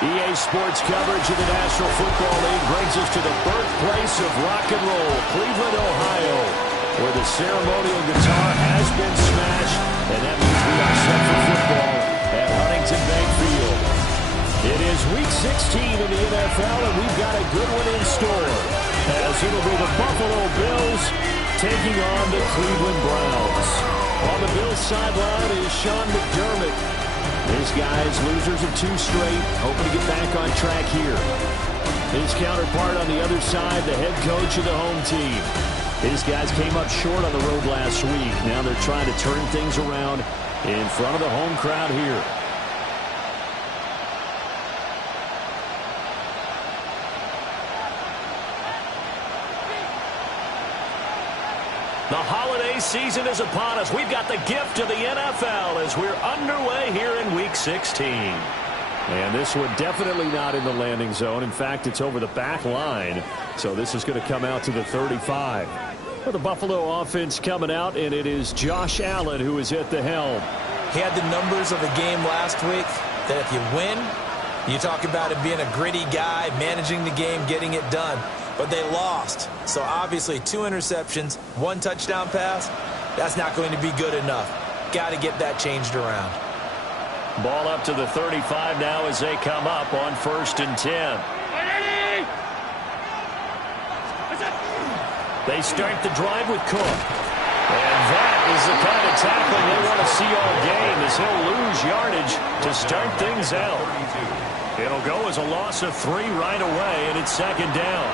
EA Sports coverage of the National Football League brings us to the birthplace of rock and roll, Cleveland, Ohio, where the ceremonial guitar has been smashed, and that means we are set for football at Huntington Bank Field. It is Week 16 in the NFL, and we've got a good one in store, as it'll be the Buffalo Bills taking on the Cleveland Browns. On the Bills sideline is Sean McDermott. His guys, losers of 2 straight, hoping to get back on track here. His counterpart on the other side, the head coach of the home team. His guys came up short on the road last week. Now they're trying to turn things around in front of the home crowd here. The holiday season is upon us. We've got the gift of the NFL as we're underway here in Week 16. And this one definitely not in the landing zone. In fact, it's over the back line. So this is going to come out to the 35. For the Buffalo offense coming out, and it is Josh Allen who is at the helm. He had the numbers of the game last week that if you win, you talk about him being a gritty guy, managing the game, getting it done. But they lost. So obviously 2 interceptions, 1 touchdown pass, that's not going to be good enough. Got to get that changed around. Ball up to the 35 now as they come up on 1st and 10. They start the drive with Cook. And that is the kind of tackling they want to see all game as he'll lose yardage to start things out. It'll go as a loss of 3 right away, and it's 2nd down.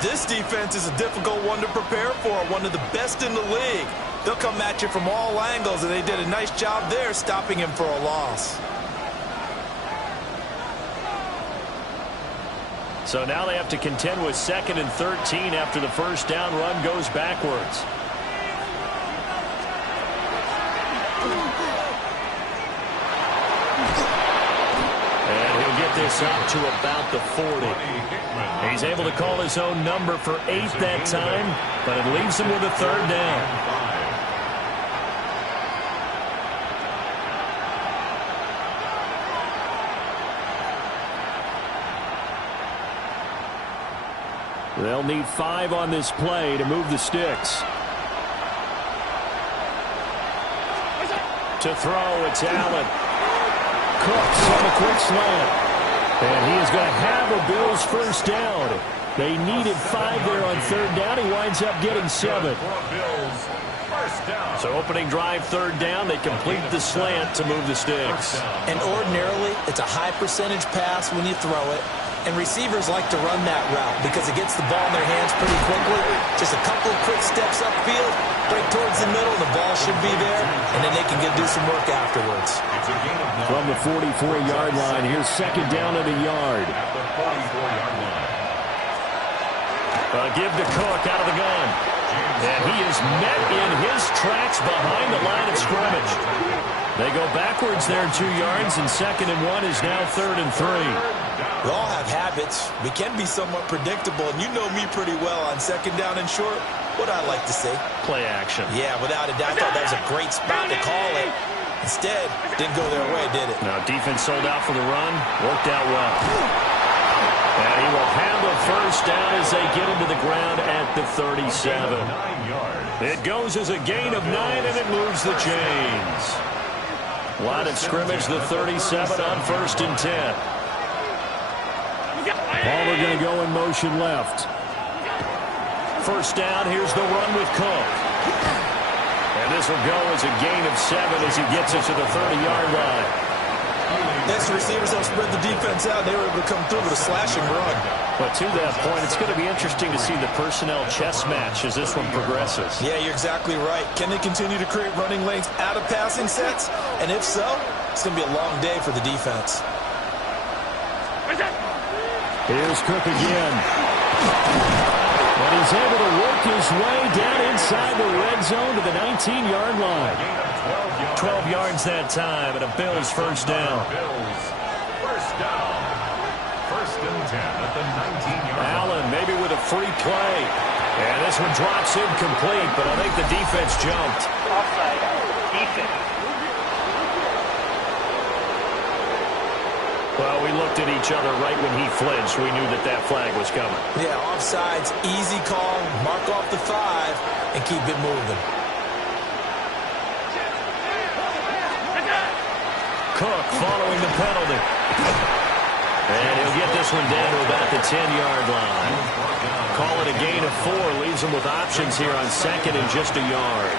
This defense is a difficult one to prepare for, one of the best in the league. They'll come at you from all angles, and they did a nice job there stopping him for a loss. So now they have to contend with 2nd and 13 after the first down run goes backwards. And he'll get this up to about the 40. He's able to call his own number for 8 that time, but it leaves him with a 3rd down. They'll need 5 on this play to move the sticks. To throw, it's Allen. Cooks on the quick slant. And he is going to have a Bills first down. They needed 5 there on 3rd down. He winds up getting 7. So opening drive 3rd down, they complete the slant to move the sticks. And ordinarily, it's a high percentage pass when you throw it. And receivers like to run that route because it gets the ball in their hands pretty quickly. Just a couple of quick steps upfield, break towards the middle, the ball should be there, and then they can do some work afterwards. From the 44-yard line, here's 2nd down and a yard. Give to Cook out of the gun. And he is met in his tracks behind the line of scrimmage. They go backwards there 2 yards, and 2nd and 1 is now 3rd and 3. We all have habits. We can be somewhat predictable, and you know me pretty well on 2nd down and short. What I like to say? Play action. Yeah, without a doubt. I thought that was a great spot to call it. Instead, didn't go their way, did it? Now, defense sold out for the run. Worked out well. And he will have the first down as they get him to the ground at the 37. It goes as a gain of 9, and it moves the chains. Line of scrimmage, the 37 on 1st and 10. Palmer going to go in motion left. First down, here's the run with Cook. And this will go as a gain of 7 as he gets it to the 30-yard line. Next receivers have spread the defense out. They were able to come through with a slashing run. But to that point, it's going to be interesting to see the personnel chess match as this one progresses. Yeah, you're exactly right. Can they continue to create running lanes out of passing sets? And if so, it's going to be a long day for the defense. Here's Cook again. And he's able to work his way down inside the red zone to the 19-yard line. 12 yards that time, and a Bills first down. First down. 1st and 10 at the 19-yard line. Allen maybe with a free play. And this one drops incomplete, but I think the defense jumped. Offside. Defense. Well, we looked at each other right when he flinched. We knew that that flag was coming. Yeah, offsides, easy call, mark off the 5, and keep it moving. Cook following the penalty. And he'll get this one down to about the 10-yard line. Call it a gain of 4. Leaves him with options here on second and just a yard.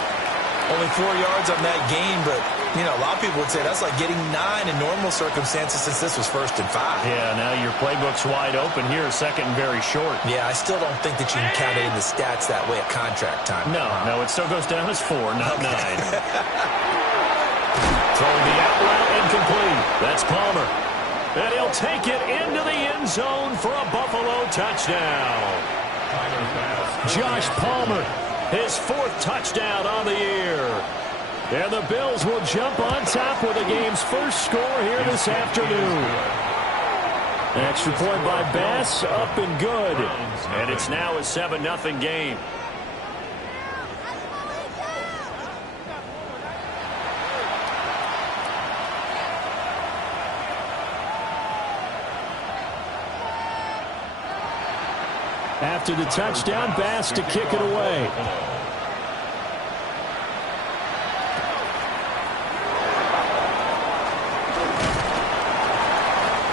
Only 4 yards on that gain, but, you know, a lot of people would say that's like getting 9 in normal circumstances since this was 1st and 5. Yeah, now your playbook's wide open here, second and very short. Yeah, I still don't think that you can count it in the stats that way at contract time. No, it still goes down as 4, not 9. Throwing the out route incomplete. That's Palmer. And he'll take it into the end zone for a Buffalo touchdown. Josh Palmer, his 4th touchdown on the year. And the Bills will jump on top with the game's first score here this afternoon. An extra point by Bass, up and good. And it's now a 7-0 game. After the touchdown, Bass to kick it away.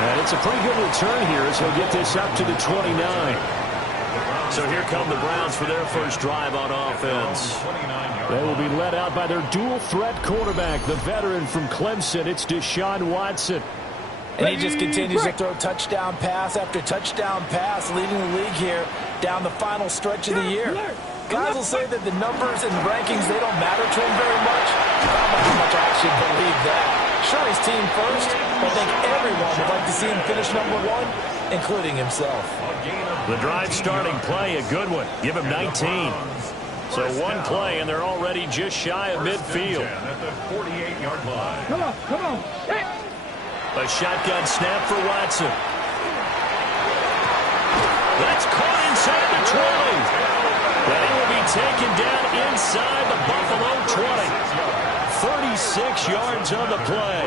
And it's a pretty good return here as he'll get this up to the 29. So here come the Browns for their first drive on offense. They will be led out by their dual-threat quarterback, the veteran from Clemson. It's Deshaun Watson. And he just continues to throw touchdown pass after touchdown pass, leading the league here down the final stretch of the year. Guys will say that the numbers and rankings, they don't matter to him very much. I don't know how much I actually believe that. Sure, he's team first, but I think everyone would like to see him finish number 1, including himself. The drive starting play, a good one. Give him 19. So one play, and they're already just shy of midfield. At the 48-yard line. Come on. Hey. A shotgun snap for Watson. That's caught inside the 20. And he will be taken down inside the Buffalo 20. 36 yards on the play.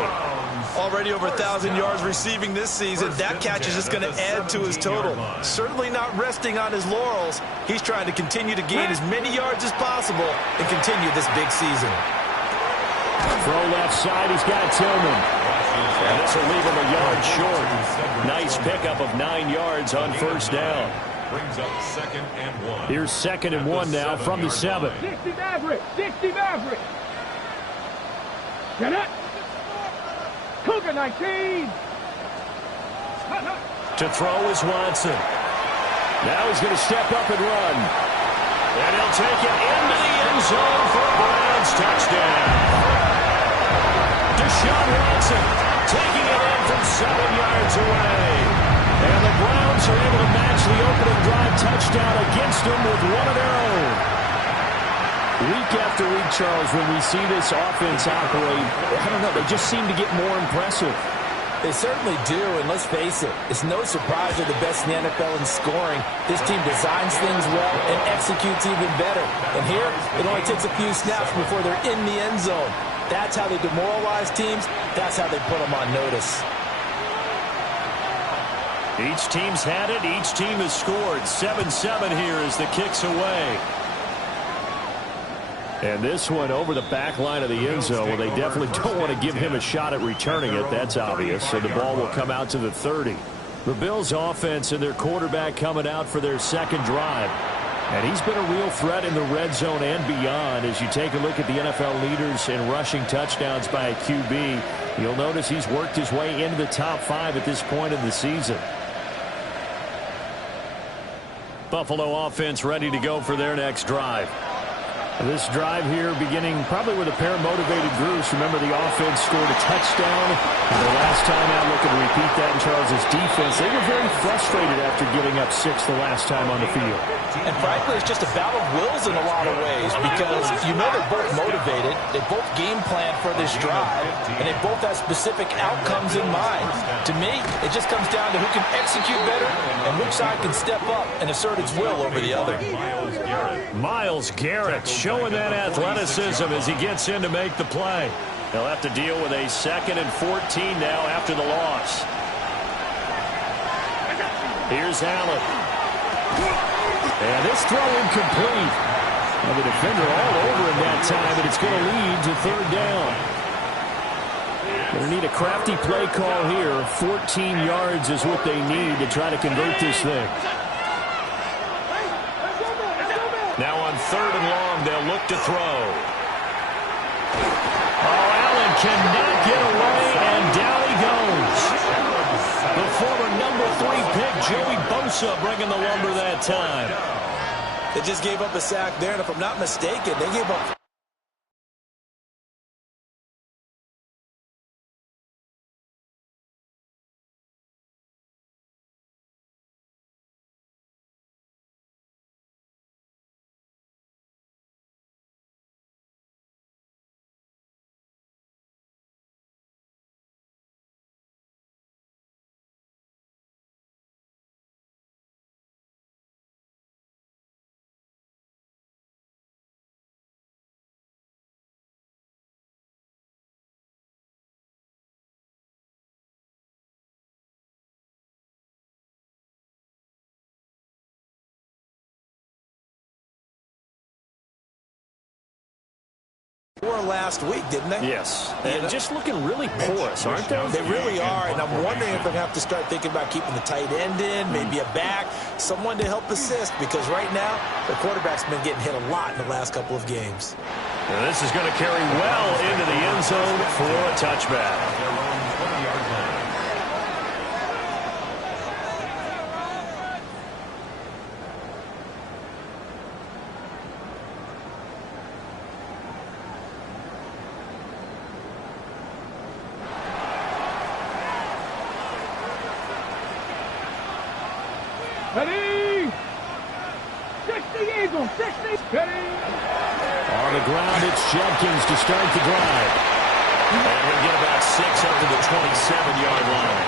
Already over 1,000 yards receiving this season. That catch is just going to add to his total. Certainly not resting on his laurels. He's trying to continue to gain as many yards as possible and continue this big season. Throw left side, he's got Tillman. And this will leave him a yard short. Nice pickup of 9 yards on first down. Brings up 2nd and 1. Here's 2nd and 1 now from the 7. 60 Maverick. Get it. Cougar 19. To throw is Watson. Now he's going to step up and run. And he'll take it into the end zone for a Browns touchdown. Deshaun Watson taking it in from 7 yards away. And the Browns are able to match the opening drive touchdown against them with one of their own. Week after week, Charles, when we see this offense operate, I don't know, they just seem to get more impressive. They certainly do, and let's face it, it's no surprise they're the best in the NFL in scoring. This team designs things well and executes even better. And here, it only takes a few snaps before they're in the end zone. That's how they demoralize teams. That's how they put them on notice. Each team's had it. Each team has scored. 7-7 here as the kick's away. And this one over the back line of the end zone. Well, they definitely don't want to give him a shot at returning it. That's obvious. So the ball will come out to the 30. The Bills' offense and their quarterback coming out for their second drive. And he's been a real threat in the red zone and beyond. As you take a look at the NFL leaders in rushing touchdowns by a QB, you'll notice he's worked his way into the top 5 at this point in the season. Buffalo offense ready to go for their next drive. This drive here beginning probably with a pair of motivated groups. Remember, the offense scored a touchdown. And the last time out, looking to repeat that in Charles' defense. They were very frustrated after giving up 6 the last time on the field. And frankly, it's just a battle of wills in a lot of ways because you know they're both motivated. They both game plan for this drive, and they both have specific outcomes in mind. To me, it just comes down to who can execute better and which side can step up and assert its will over the other. Myles Garrett showing that athleticism as he gets in to make the play. They'll have to deal with a 2nd and 14 now after the loss. Here's Allen. And this throw incomplete. And the defender all over him that time, but it's going to lead to third down. Going to need a crafty play call here. 14 yards is what they need to try to convert this thing. Now on third and long, they'll look to throw. Oh, Allen cannot get away, and down he goes. The former number 3 pick, Joey Bosa, bringing the lumber that time. They just gave up a sack there, and if I'm not mistaken, they gave up... last week, didn't they? Yes. And just looking really porous, aren't they? They really are, and I'm wondering if they're going to have to start thinking about keeping the tight end in, maybe a back, someone to help assist, because right now, the quarterback's been getting hit a lot in the last couple of games. And this is going to carry well into the end zone for a touchback. Ready? 60 Eagles, 60. Ready? On the ground, it's Jenkins to start the drive. And we'll get about 6 up to the 27-yard line.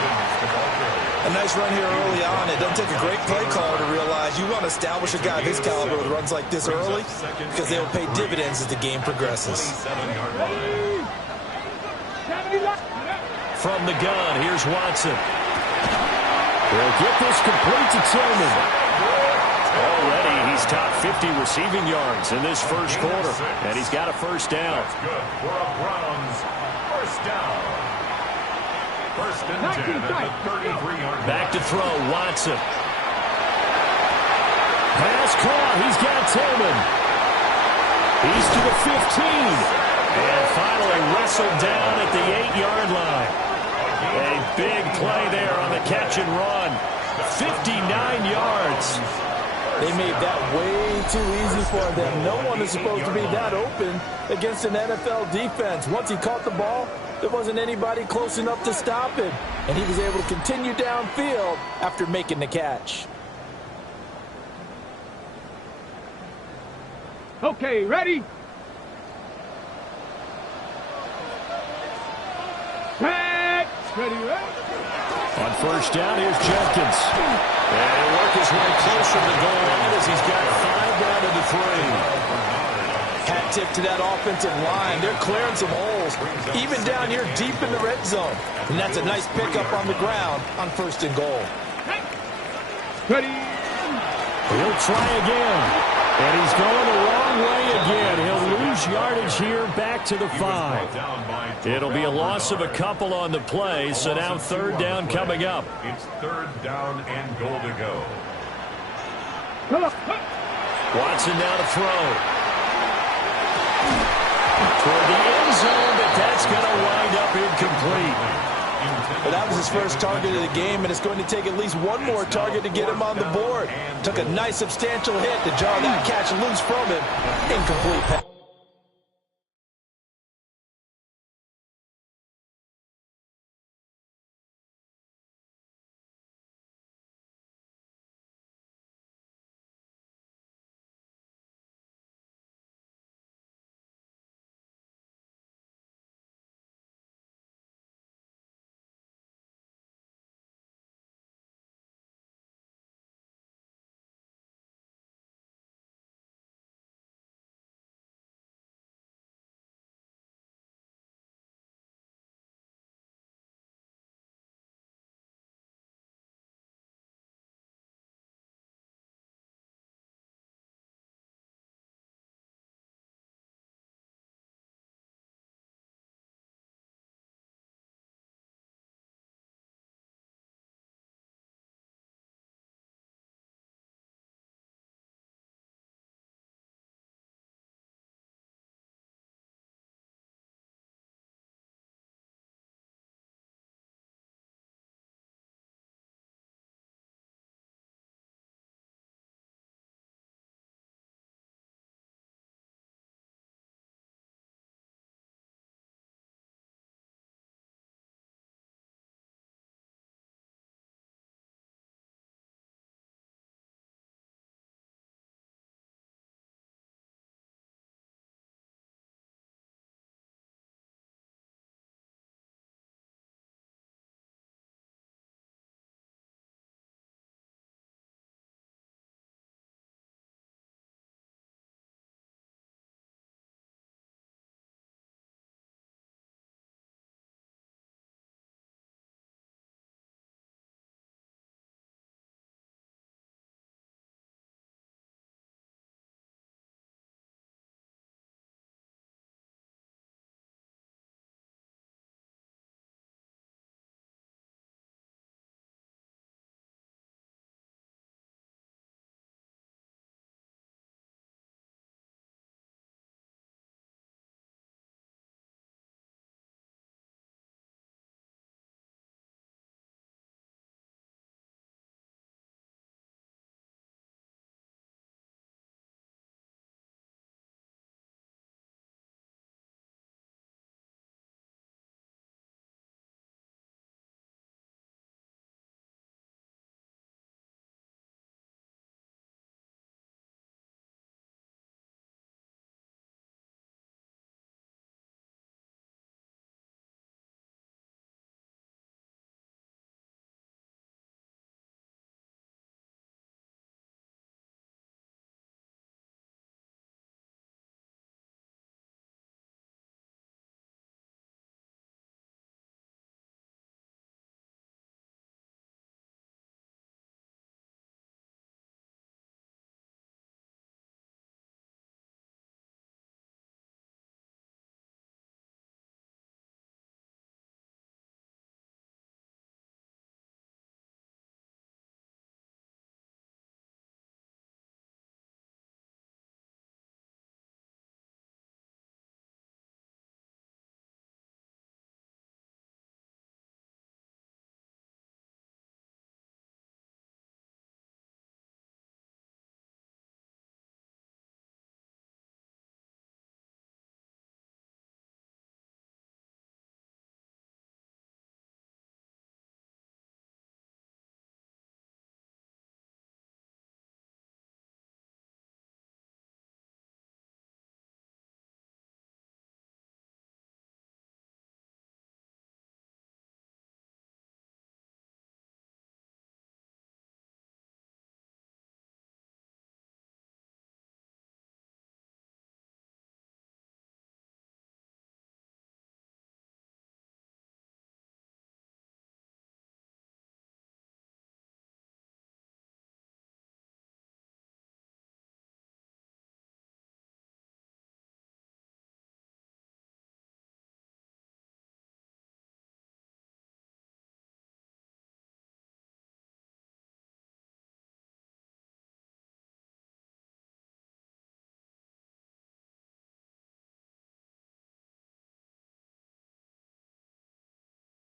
A nice run here early on. It doesn't take a great play caller to realize you want to establish a guy of his caliber with runs like this early, because they will pay dividends as the game progresses. From the gun, here's Watson. They'll get this complete to Tillman. Already, he's top 50 receiving yards in this first quarter, and he's got a first down. That's good for a Browns first down. First and 10 at the 33-yard line. Back to throw, Watson. Pass caught, he's got Tillman. He's to the 15. And finally wrestled down at the 8-yard line. A big play there on the catch and run. 59 yards. They made that way too easy for them. No one is supposed to be that open against an NFL defense. Once he caught the ball, there wasn't anybody close enough to stop him. And he was able to continue downfield after making the catch. Okay, ready? Set. Ready, ready? On first down, here's Jenkins. And he'll work his way closer to the goal line as he's got 5 down to the 3. Hat tip to that offensive line. They're clearing some holes, even down here deep in the red zone. And that's a nice pickup on the ground on first and goal. Ready? He'll try again. And he's going the wrong way again. He'll lose yardage here back to the 5. It'll be a loss of a couple on the play, so now third down coming up. It's third down and goal to go. Watson now to throw. Toward the end zone, but that's going to wind up incomplete. Well, that was his first target of the game, and it's going to take at least one more target to get him on the board. Took a nice substantial hit to jar that catch loose from him. Incomplete pass.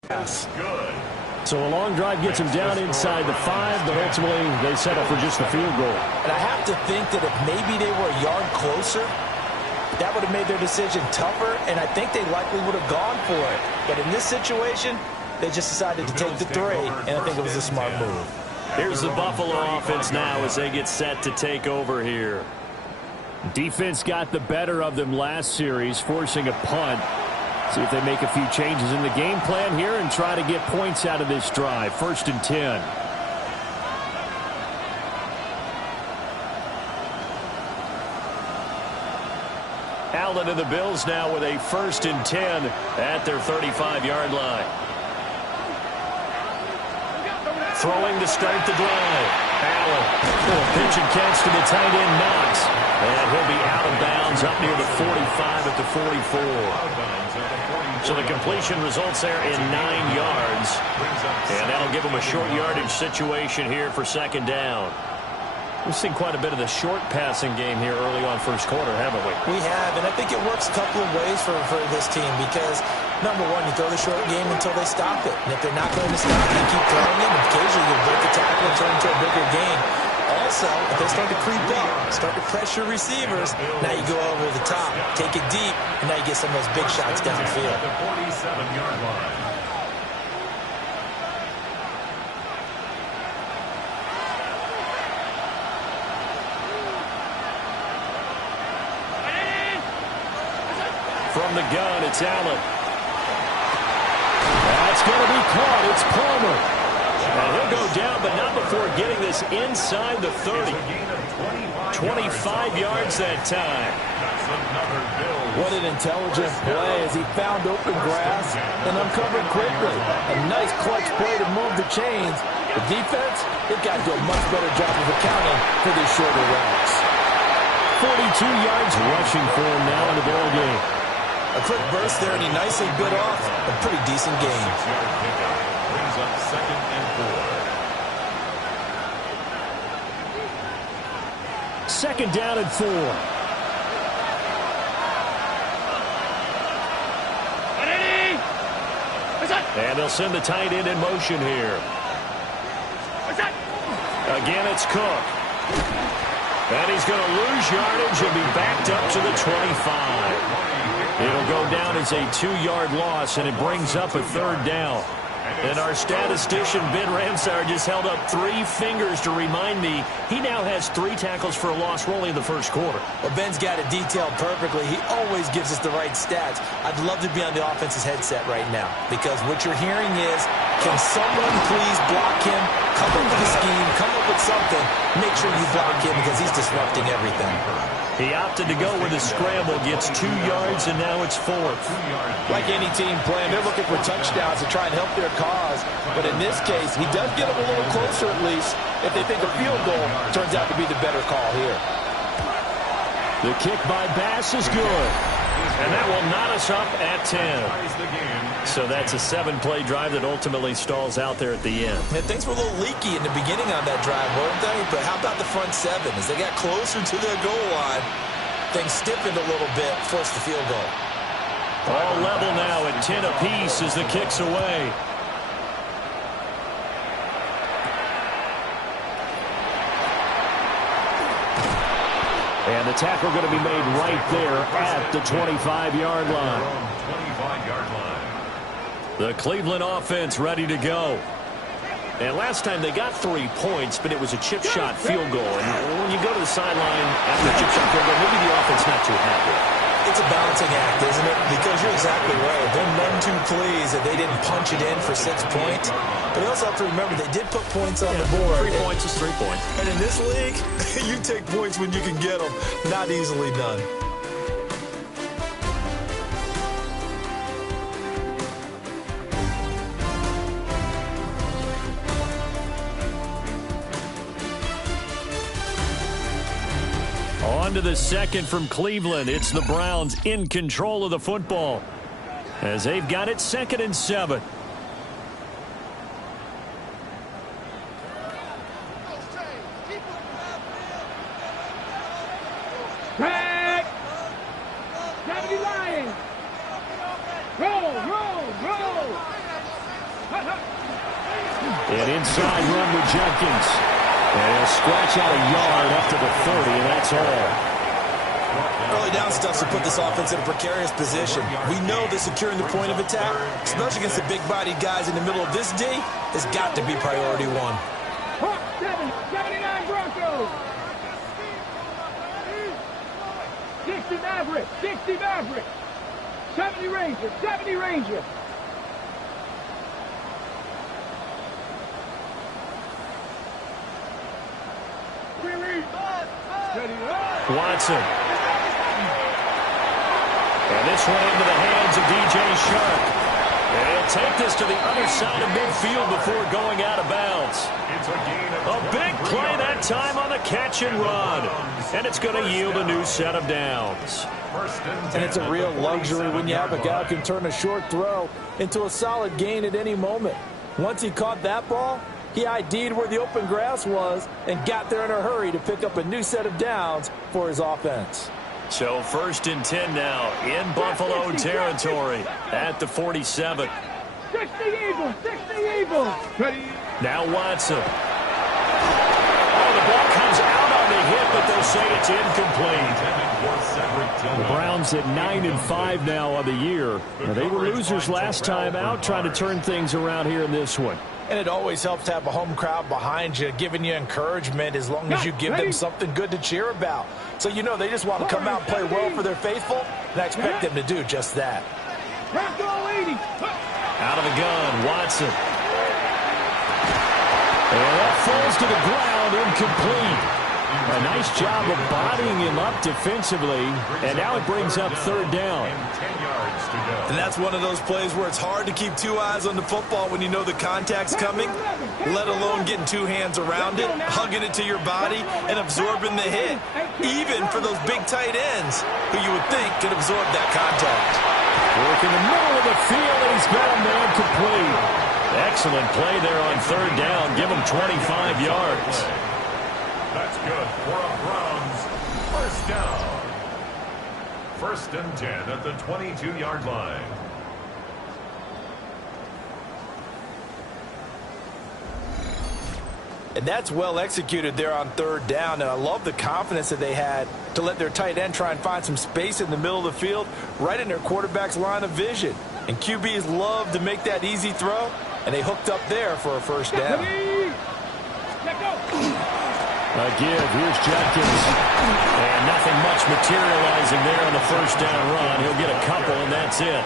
Good. So a long drive gets them down inside the 5, but ultimately they settle for just the field goal. And I have to think that if maybe they were a yard closer, that would have made their decision tougher, and I think they likely would have gone for it. But in this situation, they just decided to take the 3, and I think it was a smart move. Here's the Buffalo offense now as they get set to take over here. Defense got the better of them last series, forcing a punt. See if they make a few changes in the game plan here and try to get points out of this drive. 1st and 10. Allen and the Bills now with a 1st and 10 at their 35-yard line. Throwing to start the drive. Allen. Pitch and catch to the tight end, Knox. And he'll be out of bounds up near the 45 at the 44. So the completion results there in 9 yards. And that'll give them a short yardage situation here for 2nd down. We've seen quite a bit of the short passing game here early on 1st quarter, haven't we? We have, and I think it works a couple of ways for this team because, number one, you throw the short game until they stop it. And if they're not going to stop it, you keep throwing it. Occasionally you'll break the tackle and turn into a bigger game. Also, if they start to creep up, start to pressure receivers, now you go over the top, take it deep, and now you get some of those big shots downfield. The 47-yard line. From the gun, it's Allen. That's going to be caught. It's Palmer. And he'll go down, but not before getting this inside the 30. 25 yards that time. What an intelligent play as he found open grass and uncovered quickly. A nice clutch play to move the chains. The defense, they've got to do a much better job of accounting for these shorter routes. 42 yards rushing for him now in the ball game. A quick burst there, and he nicely bit off a pretty decent gain. 6-yard pickup brings up 2nd and 4. 2nd down and 4. And they'll send the tight end in motion here. Again, it's Cook. And he's going to lose yardage and be backed up to the 25. It'll go down as a 2-yard loss, and it brings up a 3rd down. And our statistician, Ben Ramsauer, just held up 3 fingers to remind me he now has 3 tackles for a loss only in the 1st quarter. Well, Ben's got it detailed perfectly. He always gives us the right stats. I'd love to be on the offense's headset right now because what you're hearing is, can someone please block him? Come up with a scheme. Come up with something. Make sure you block him because he's disrupting everything. He opted to go with a scramble, gets 2 yards, and now it's 4th. Like any team playing, they're looking for touchdowns to try and help their cause. But in this case, he does get them a little closer at least. If they think a field goal turns out to be the better call here. The kick by Bass is good. And that will knot us up at 10. So that's a 7-play drive that ultimately stalls out there at the end. And things were a little leaky in the beginning on that drive, weren't they? But how about the front 7? As they got closer to their goal line, things stiffened a little bit, forced the field goal. All level now at 10 apiece as the kick's away. And the tackle going to be made right there at the 25-yard line. The Cleveland offense ready to go. And last time they got 3 points, but it was a chip shot field goal. And when you go to the sideline after a chip shot field goal, maybe the offense not too happy. It's a balancing act, isn't it? Because you're exactly right. They're none too pleased that they didn't punch it in for 6 points. But you also have to remember they did put points on the board. 3 points is 3 points. And in this league, you take points when you can get them. Not easily done. On to the second from Cleveland. It's the Browns in control of the football as they've got it 2nd and 7. Back. Deputy Lions. Roll, roll, roll. An inside run with Jenkins. And he'll scratch out a yard up to the 30, and that's all. Early down stuff to put this offense in a precarious position. We know that securing the point of attack, especially against the big-bodied guys in the middle of this D, has got to be priority one. 79 Broncos. 60 Mavericks. 60 Mavericks. 70 Rangers. 70 Rangers. Watson. And this one into the hands of DJ Shark. And he'll take this to the other side of midfield before going out of bounds. A big play that time on the catch and run. And it's going to yield a new set of downs. And it's a real luxury when you have a guy who can turn a short throw into a solid gain at any moment. Once he caught that ball, he ID'd where the open grass was and got there in a hurry to pick up a new set of downs for his offense. So 1st and 10 now in Buffalo territory at the 47. 60 Eagles. 60 Eagles. Now Watson. Oh, the ball comes out on the hit, but they'll say it's incomplete. The Browns at 9-5 now on the year. Now, they were losers last time out, trying to turn things around here in this one. And it always helps to have a home crowd behind you, giving you encouragement as long as you give them something good to cheer about. So you know they just want to come out and play well for their faithful, and I expect them to do just that. Out of the gun, Watson. And that falls to the ground, incomplete. A nice job of bodying him up defensively, and now it brings up 3rd down. And that's one of those plays where it's hard to keep 2 eyes on the football when you know the contact's coming, let alone getting 2 hands around it, hugging it to your body, and absorbing the hit, even for those big tight ends who you would think could absorb that contact. Work in the middle of the field, and he's got a man complete. Excellent play there on 3rd down. Give him 25 yards. That's good for a Browns 1st down. 1st and 10 at the 22-yard line. And that's well executed there on 3rd down, and I love the confidence that they had to let their tight end try and find some space in the middle of the field, right in their quarterback's line of vision. And QBs love to make that easy throw, and they hooked up there for a 1st down. A give, here's Jenkins. And nothing much materializing there on the 1st down run. He'll get a couple, and that's it.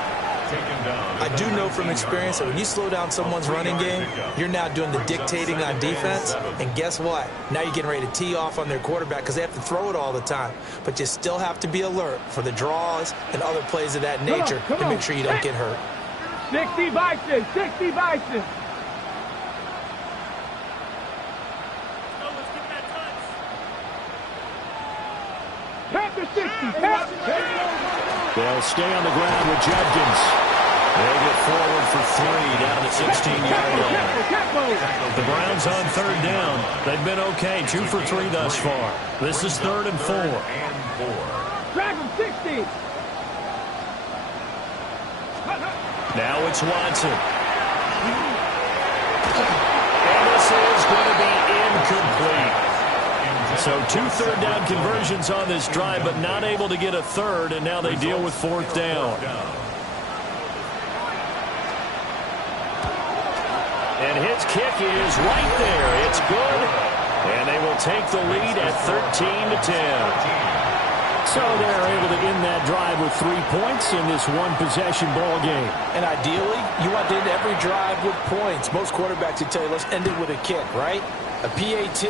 I do know from experience that when you slow down someone's running game, you're now doing the dictating on defense. And guess what? Now you're getting ready to tee off on their quarterback because they have to throw it all the time. But you still have to be alert for the draws and other plays of that nature to make sure you don't get hurt. 60 Bison. 60 Bison. They'll stay on the ground with Jenkins. They'll get forward for 3 down the 16-yard line. The Browns on 3rd down. They've been okay, 2 for 3 thus far. This is 3rd and 4. Drag him 60. Now it's Watson. And this is going to be incomplete. So 2 3rd down conversions on this drive, but not able to get a 3rd, and now they deal with 4th down. And his kick is right there. It's good, and they will take the lead at 13-10. So they're able to end that drive with 3 points in this one-possession ball game. And ideally, you want to end every drive with points. Most quarterbacks would tell you, let's end it with a kick, right? A PAT,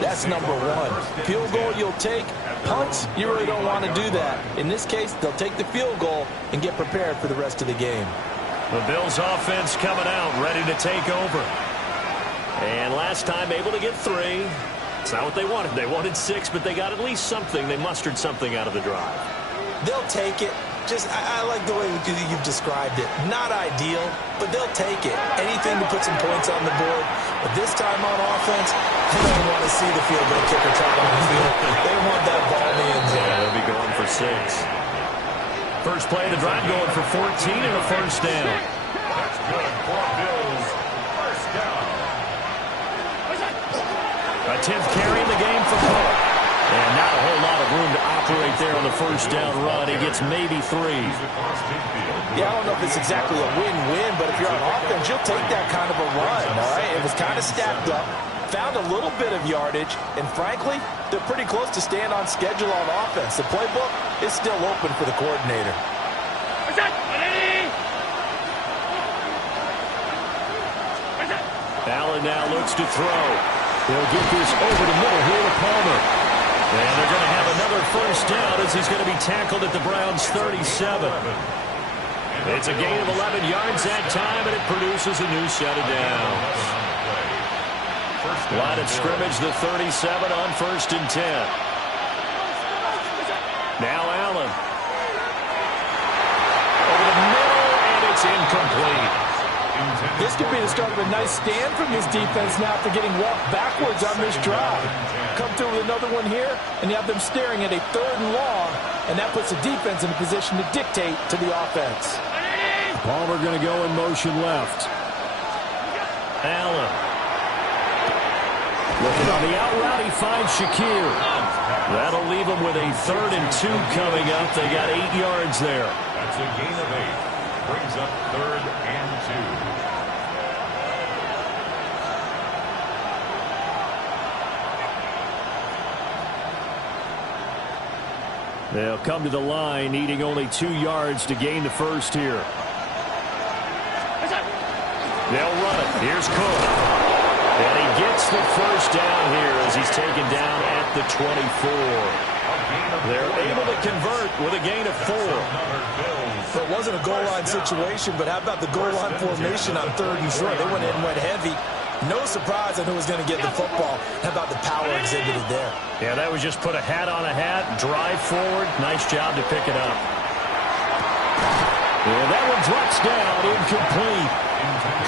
that's number 1. Field goal you'll take. Punts, you really don't want to do that. In this case, they'll take the field goal and get prepared for the rest of the game. The Bills offense coming out, ready to take over. And last time able to get 3. It's not what they wanted. They wanted 6, but they got at least something. They mustered something out of the drive. They'll take it. I like the way you've described it. Not ideal, but they'll take it. Anything to put some points on the board. But this time on offense, they don't want to see the field goal kicker try on the field. They want that ball in the end zone. Yeah, they'll be going for 6. First play of the drive going for 14 and a 1st down. That's good for Bills 10th carry in the game for Cook. And not a whole lot of room to operate there on the first down run. He gets maybe 3. Yeah, I don't know if it's exactly a win-win, but if you're on offense, you'll take that kind of a run, all right? It was kind of stacked up, found a little bit of yardage, and frankly, they're pretty close to staying on schedule on offense. The playbook is still open for the coordinator. Allen now looks to throw. He'll get this over the middle here to Palmer. And they're going to have another first down as he's going to be tackled at the Browns' 37. It's a gain of 11 yards that time, and it produces a new set of downs. Line of scrimmage, the 37 on 1st and 10. Now Allen. Over the middle, and it's incomplete. This could be the start of a nice stand from this defense now after getting walked backwards on this drive. Come through with another one here, and you have them staring at a 3rd and long, and that puts the defense in a position to dictate to the offense. Palmer going to go in motion left. Allen. Looking on the out route, he finds Shakir. That'll leave him with a 3rd and 2 coming up. They got 8 yards there. That's a gain of 8. Brings up 3rd and 2. They'll come to the line, needing only 2 yards to gain the first here. They'll run it. Here's Cook. And he gets the first down here as he's taken down at the 24. They're able to convert with a gain of 4. So it wasn't a goal line situation, but how about the goal line formation on 3rd and short? They went in and went heavy. No surprise on who was going to get the football. How about the power exhibited there? Yeah, that was just put a hat on a hat, drive forward. Nice job to pick it up. And that one drops down, incomplete.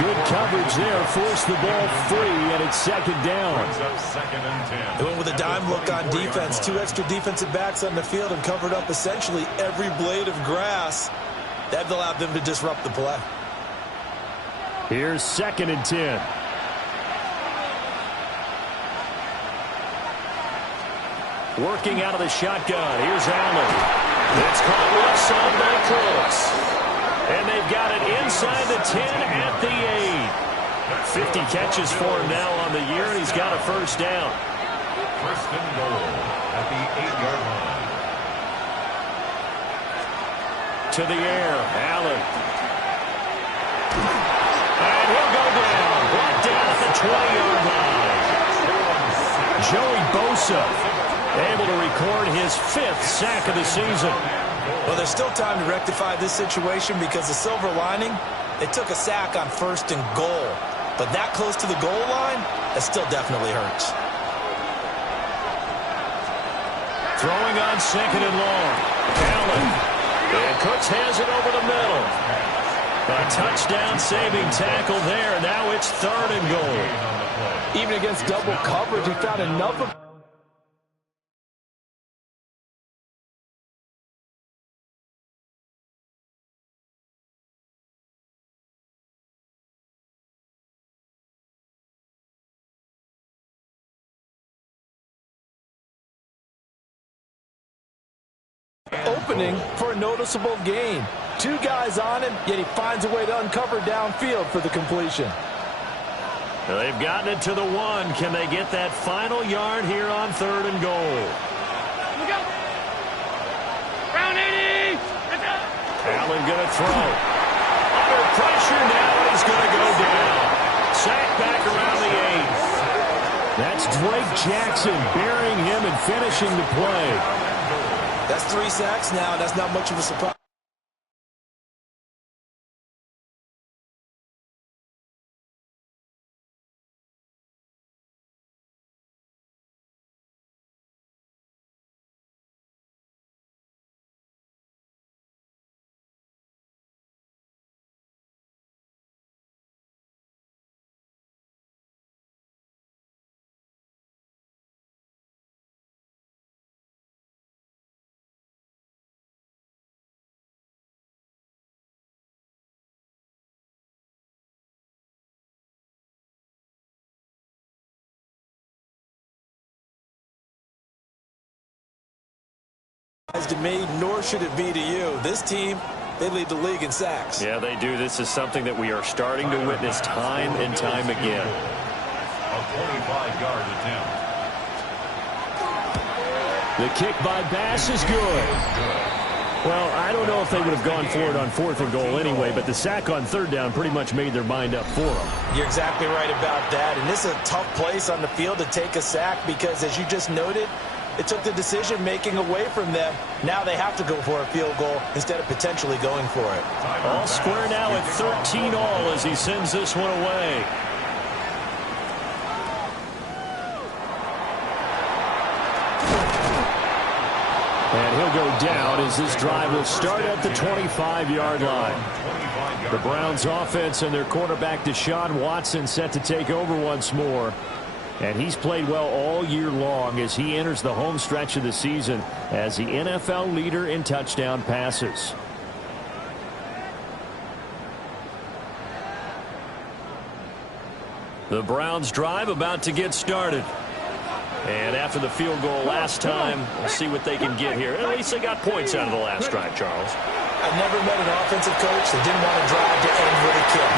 Good coverage there, forced the ball free, and it's 2nd down. They went with a dime look on defense. 2 extra defensive backs on the field and covered up essentially every blade of grass. That allowed them to disrupt the play. Here's 2nd and 10. Working out of the shotgun. Here's Allen. It's caught left side by Cooks. And they've got it inside the 10 at the 8. 50 catches for him now on the year, and he's got a first down. 1st and goal at the 8-yard line. To the air, Allen. And he'll go down. Brought down at the 20-yard line. Joey Bosa able to record his 5th sack of the season. Well, there's still time to rectify this situation because the silver lining, they took a sack on 1st and goal. But that close to the goal line, that still definitely hurts. Throwing on 2nd and long. Allen. And Cooks has it over the middle. A touchdown saving tackle there. Now it's 3rd and goal. Even against double coverage, he found enough of opening for a noticeable gain. 2 guys on him, yet he finds a way to uncover downfield for the completion. They've gotten it to the 1. Can they get that final yard here on 3rd and goal? Look out! Round 80! Allen going to throw. Under pressure now, he's going to go down. Sack back around the 8. That's Drake Jackson burying him and finishing the play. That's 3 sacks now. That's not much of a surprise. To me, nor should it be to you. This team, they lead the league in sacks. Yeah, they do. This is something that we are starting to witness time and time again. A 25-yard attempt. The kick by Bass is good. Well, I don't know if they would have gone for it on 4th and goal anyway, but the sack on 3rd down pretty much made their mind up for them. You're exactly right about that. And this is a tough place on the field to take a sack because, as you just noted, it took the decision-making away from them. Now they have to go for a field goal instead of potentially going for it. All square now at 13 all as he sends this one away. And he'll go down as this drive will start at the 25-yard line. The Browns offense and their quarterback Deshaun Watson set to take over once more. And he's played well all year long as he enters the home stretch of the season as the NFL leader in touchdown passes. The Browns drive about to get started. And after the field goal last time, we'll see what they can get here. At least they got points out of the last drive, Charles. I've never met an offensive coach that didn't want to drive to end with a kick.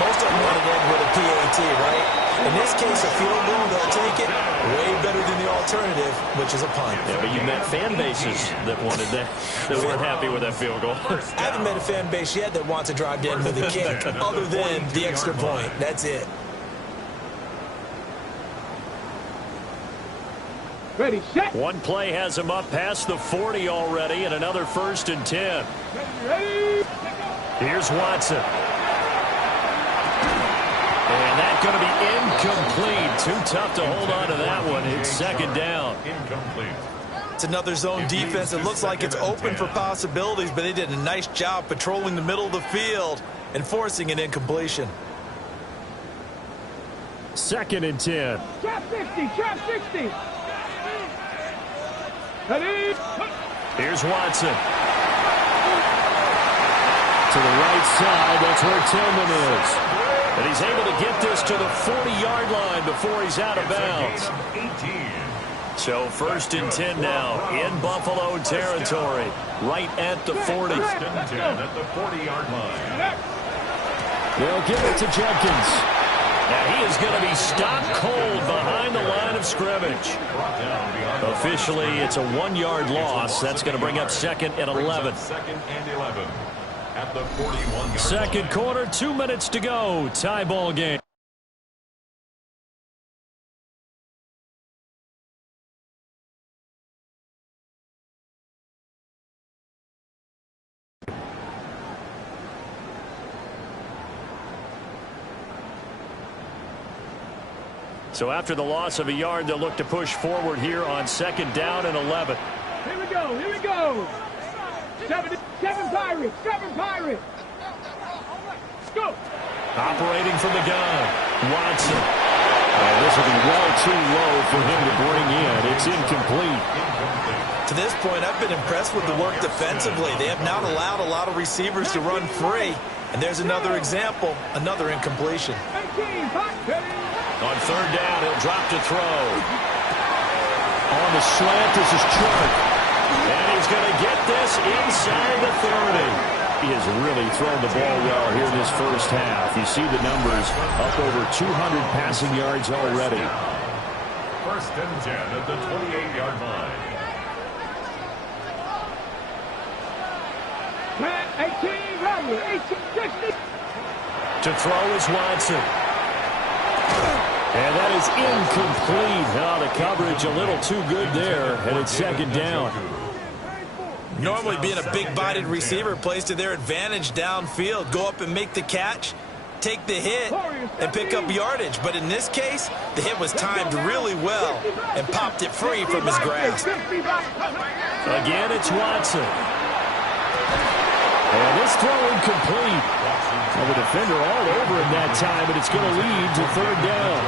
Most of them want to end with a PAT, right? In this case, a field goal, they'll take it way better than the alternative, which is a punt. Yeah, but you met fan bases that wanted that weren't happy with that field goal. I haven't met a fan base yet that wants to drive to end with a kick, other than the extra point. That's it. Ready, set. One play has him up past the 40 already, and another 1st and 10. Ready. Here's Watson. And that's going to be incomplete. Too tough to hold on to that one. It's 2nd down. Incomplete. It's another zone defense. It looks like it's open for possibilities, but they did a nice job patrolling the middle of the field and forcing an incompletion. 2nd and 10. Trap 60, trap 60. Ready. Here's Watson. To the right side, that's where Tillman is. And he's able to get this to the 40-yard line before he's out of bounds. So 1st and 10 now in Buffalo territory, right at the 40. 1st and 10 at the 40-yard line. They'll give it to Jenkins. Now he is going to be stopped cold behind the line of scrimmage. Officially, it's a 1-yard loss. That's going to bring up 2nd and 11. 2nd and 11 at the 41-yard Second line. quarter, 2 minutes to go. Tie ball game. So after the loss of a yard, they'll look to push forward here on 2nd down and 11. Here we go, here we go. Seven Pirates, 7 Pirates. Let's go. Operating from the gun, Watson. And this will be well too low for him to bring in. It's incomplete. To this point, I've been impressed with the work defensively. They have not allowed a lot of receivers to run free. And there's another example, another incompletion. 18, hot, ready. On 3rd down, he'll drop to throw. On the slant, this is Chark. And he's going to get this inside the 30. He has really thrown the ball well here in this first half. You see the numbers, up over 200 passing yards already. 1st and 10 at the 28-yard line. 18, Romney, 18, 60. To throw is Watson. And that is incomplete. Now the coverage a little too good there, and it's 2nd down. Normally being a big-bodied receiver plays to their advantage downfield. Go up and make the catch, take the hit, and pick up yardage. But in this case, the hit was timed really well and popped it free from his grasp. Again, it's Watson. And this throw incomplete. Well, the defender all over him that time, but it's going to lead to 3rd down.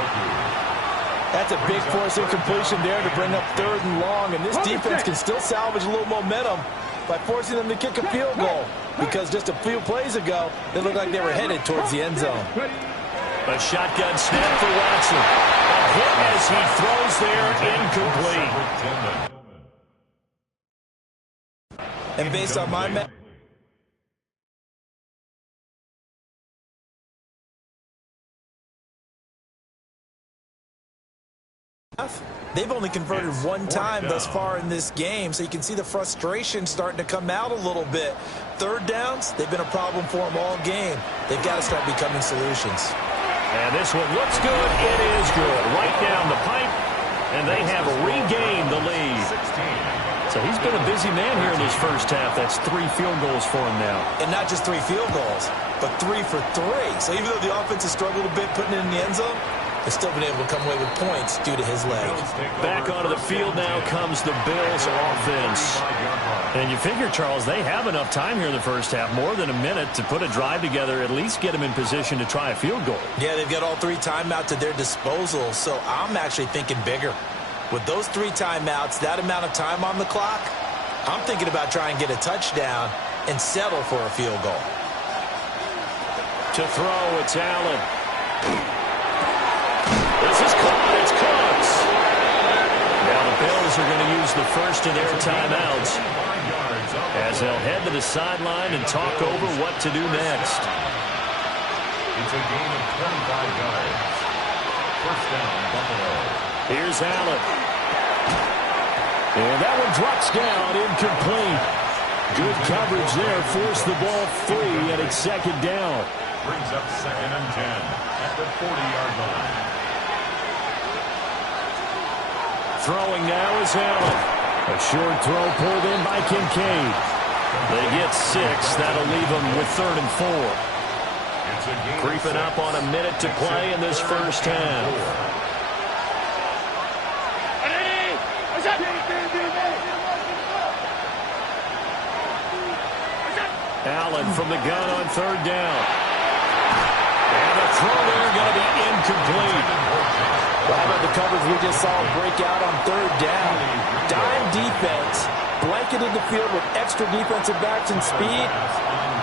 That's a big force incompletion there to bring up 3rd and long, and this defense can still salvage a little momentum by forcing them to kick a field goal, because just a few plays ago, they looked like they were headed towards the end zone. A shotgun snap for Watson. A hit as he throws there, incomplete. And based on my math, they've only converted one time thus far in this game, so you can see the frustration starting to come out a little bit. Third downs, they've been a problem for them all game. They've got to start becoming solutions. And this one looks good. It is good. Right down the pipe, and they have regained the lead. So he's been a busy man here in this first half. That's 3 field goals for him now. And not just 3 field goals, but 3 for 3. So even though the offense has struggled a bit putting it in the end zone, they've still been able to come away with points due to his leg. Back onto the field now comes the Bills offense. And you figure, Charles, they have enough time here in the first half, more than a minute, to put a drive together, at least get them in position to try a field goal. Yeah, they've got all 3 timeouts at their disposal, so I'm actually thinking bigger. With those 3 timeouts, that amount of time on the clock, I'm thinking about trying to get a touchdown and settle for a field goal. To throw, it's Allen. This is caught. It's Cooks. Now the Bills are going to use the first of their timeouts as they'll head to the sideline and talk over what to do next. It's a gain of 25 yards. First down, Buffalo. Here's Allen. And that one drops down, incomplete. Good coverage there, forced the ball free, and it's second down. Brings up 2nd and 10 at the 40-yard line. Throwing now is Allen. A short throw pulled in by Kincaid. They get 6. That'll leave them with 3rd and 4. Creeping up on a minute to play in this first half. Allen from the gun on 3rd down. And the throw there going to be incomplete. Well, how about the coverage we just saw break out on 3rd down? Dime defense, blanketed the field with extra defensive backs and speed,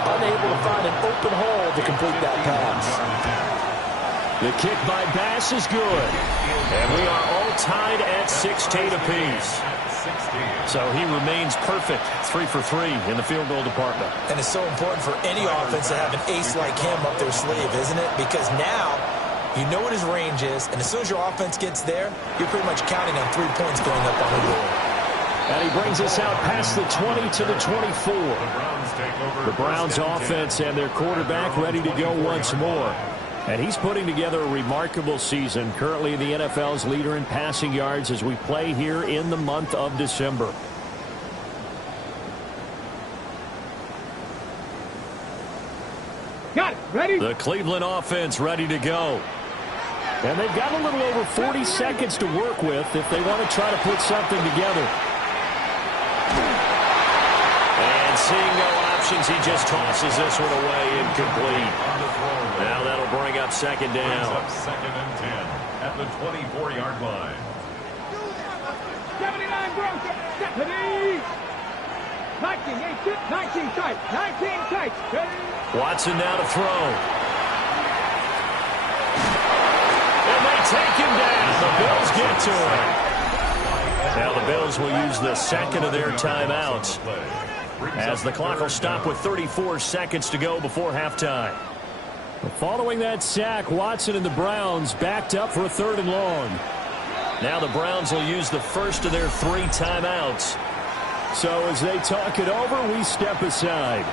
unable to find an open hole to complete that pass. The kick by Bass is good. And we are all tied at 16 apiece. So he remains perfect, 3 for 3 in the field goal department. And it's so important for any offense to have an ace like him up their sleeve, isn't it? Because now you know what his range is, and as soon as your offense gets there, you're pretty much counting on 3 points going up on the board. And he brings us out past the 20 to the 24. The Browns offense and their quarterback ready to go once more. And he's putting together a remarkable season, currently the NFL's leader in passing yards as we play here in the month of December. Got it. Ready? The Cleveland offense ready to go. And they've got a little over 40 seconds to work with if they want to try to put something together. And seeing no options, he just tosses this one away, incomplete. Now that'll bring up 2nd down. Brings up 2nd and 10 at the 24-yard line. 79 gross. 19, 19 tight. 19 tight. Watson now to throw. And they take him down. The Bills get to him. Now the Bills will use the 2nd of their timeouts as the clock will stop with 34 seconds to go before halftime. Following that sack, Watson and the Browns backed up for a 3rd and long. Now the Browns will use the first of their 3 timeouts. So as they talk it over, we step aside.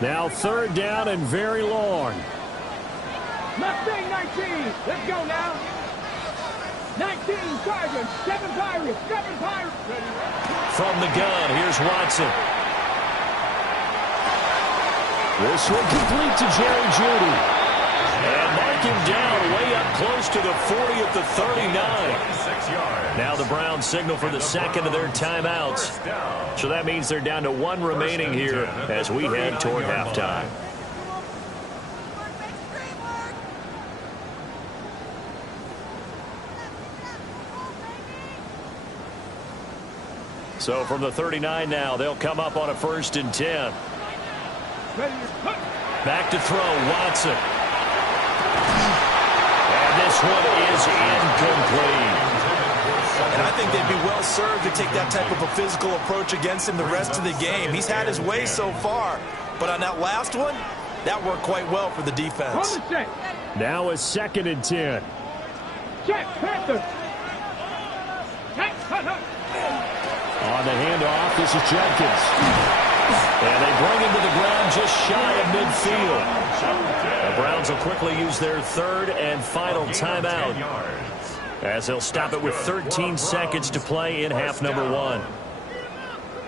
Now 3rd down and very long. Mustang 19. Let's go now. 19 Chargers. 7 Pirates. 7 Pirates. From the gun, here's Watson. This one complete to Jerry Jeudy. And mark him down way up close to the 40 at the 39. Now the Browns signal for the 2nd of their timeouts. So that means they're down to 1 remaining here as we head toward halftime. So from the 39 now, they'll come up on a 1st and 10. Back to throw, Watson. And this one is incomplete. And I think they'd be well served to take that type of a physical approach against him the rest of the game. He's had his way so far, but on that last one, that worked quite well for the defense. Now a 2nd and 10. Check, Panther. On the handoff, this is Jenkins. And they bring him to the ground just shy of midfield. The Browns will quickly use their 3rd and final timeout, as they'll stop it with 13 seconds to play in half number 1.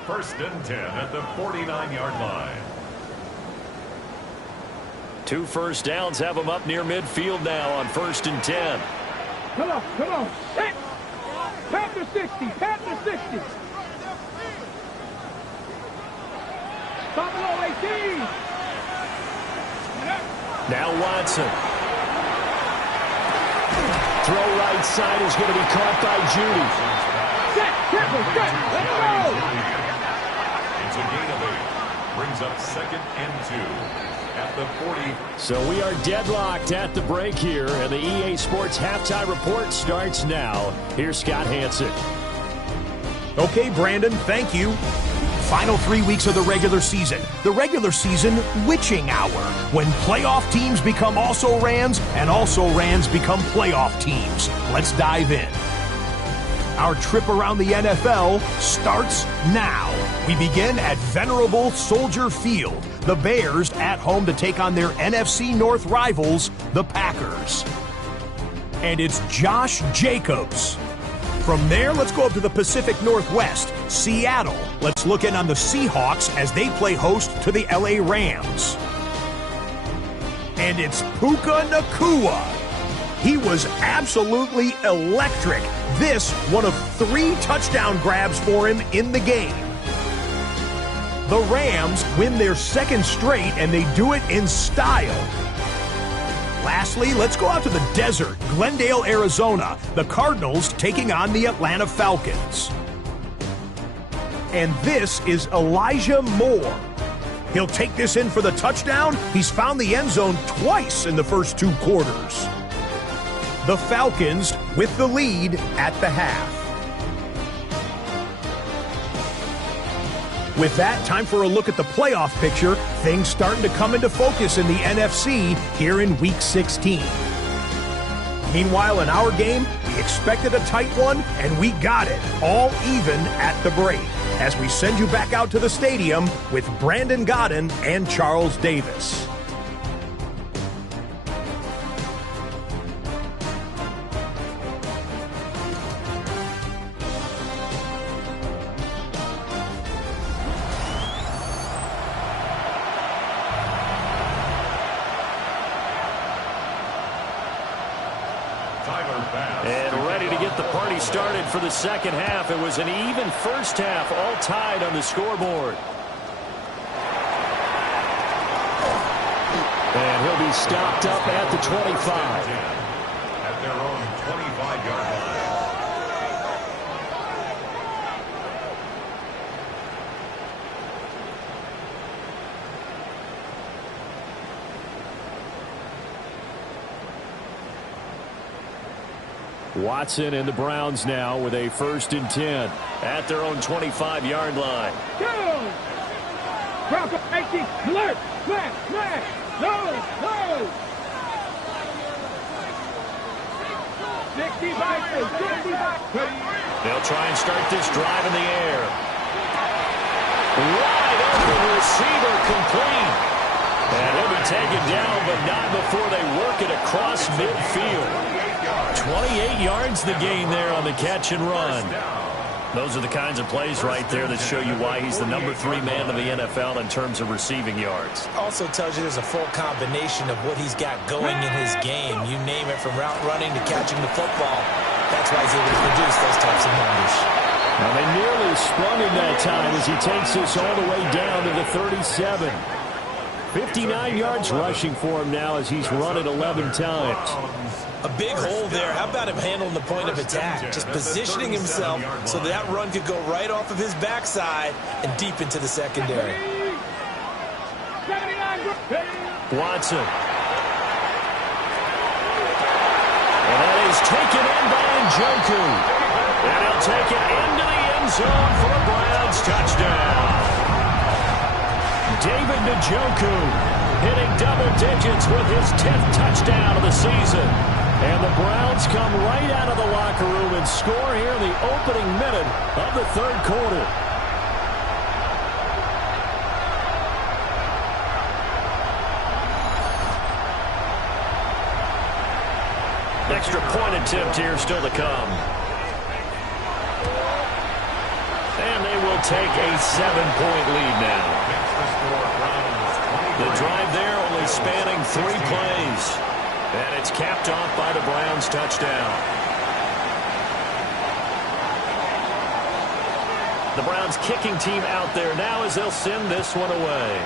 1st and 10 at the 49-yard line. 2 first downs have them up near midfield now on 1st and 10. Come on. Check. Panther 60. Panther 60. Top below 18. Now Watson. Throw right side is going to be caught by Judy. Set. Let's go. It's a gain of 8. Brings up 2nd and 2 at the 40. So we are deadlocked at the break here, and the EA Sports Halftime Report starts now. Here's Scott Hanson. Okay, Brandon, thank you. Final 3 weeks of the regular season. The regular season witching hour, when playoff teams become also-rans and also-rans become playoff teams. Let's dive in. Our trip around the NFL starts now. We begin at venerable Soldier Field. The Bears at home to take on their NFC North rivals, the Packers. And it's Josh Jacobs. From there, let's go up to the Pacific Northwest, Seattle. Let's look in on the Seahawks as they play host to the LA Rams. And it's Puka Nacua. He was absolutely electric. This, one of 3 touchdown grabs for him in the game. The Rams win their 2nd straight, and they do it in style. Lastly, let's go out to the desert, Glendale, Arizona. The Cardinals taking on the Atlanta Falcons. And this is Elijah Moore. He'll take this in for the touchdown. He's found the end zone twice in the first 2 quarters. The Falcons with the lead at the half. With that, time for a look at the playoff picture. Things starting to come into focus in the NFC here in Week 16. Meanwhile, in our game, we expected a tight one, and we got it, all even at the break, as we send you back out to the stadium with Brandon Godden and Charles Davis. And ready to get the party started for the 2nd half. It was an even first half, all tied on the scoreboard. And he'll be stopped up at the 25. At their own 25-yard line. Watson and the Browns now with a 1st and 10 at their own 25-yard line. Go! Bronco 18, alert! Smash! No! 65. They'll try and start this drive in the air. Wide open receiver complete. And he'll be taken down, but not before they work it across midfield. 28 yards the gain there on the catch and run. Those are the kinds of plays right there that show you why he's the number 3 man in the NFL in terms of receiving yards. Also tells you there's a full combination of what he's got going in his game. You name it, from route running to catching the football. That's why he's able to produce those types of numbers. Now they nearly sprung him that time as he takes this all the way down to the 37. 59 yards rushing for him now as he's run it 11 times. A big hole there. How about him handling the point of attack? Just positioning himself so that run could go right off of his backside and deep into the secondary. Watson. is taken in by Njoku. And he'll take it into the end zone for a Browns touchdown. David Njoku hitting double digits with his 10th touchdown of the season. And the Browns come right out of the locker room and score here in the opening minute of the third quarter. Extra point attempt here still to come. And they will take a 7-point lead now. The drive there only spanning 3 plays. And it's capped off by the Browns touchdown. The Browns kicking team out there now as they'll send this one away.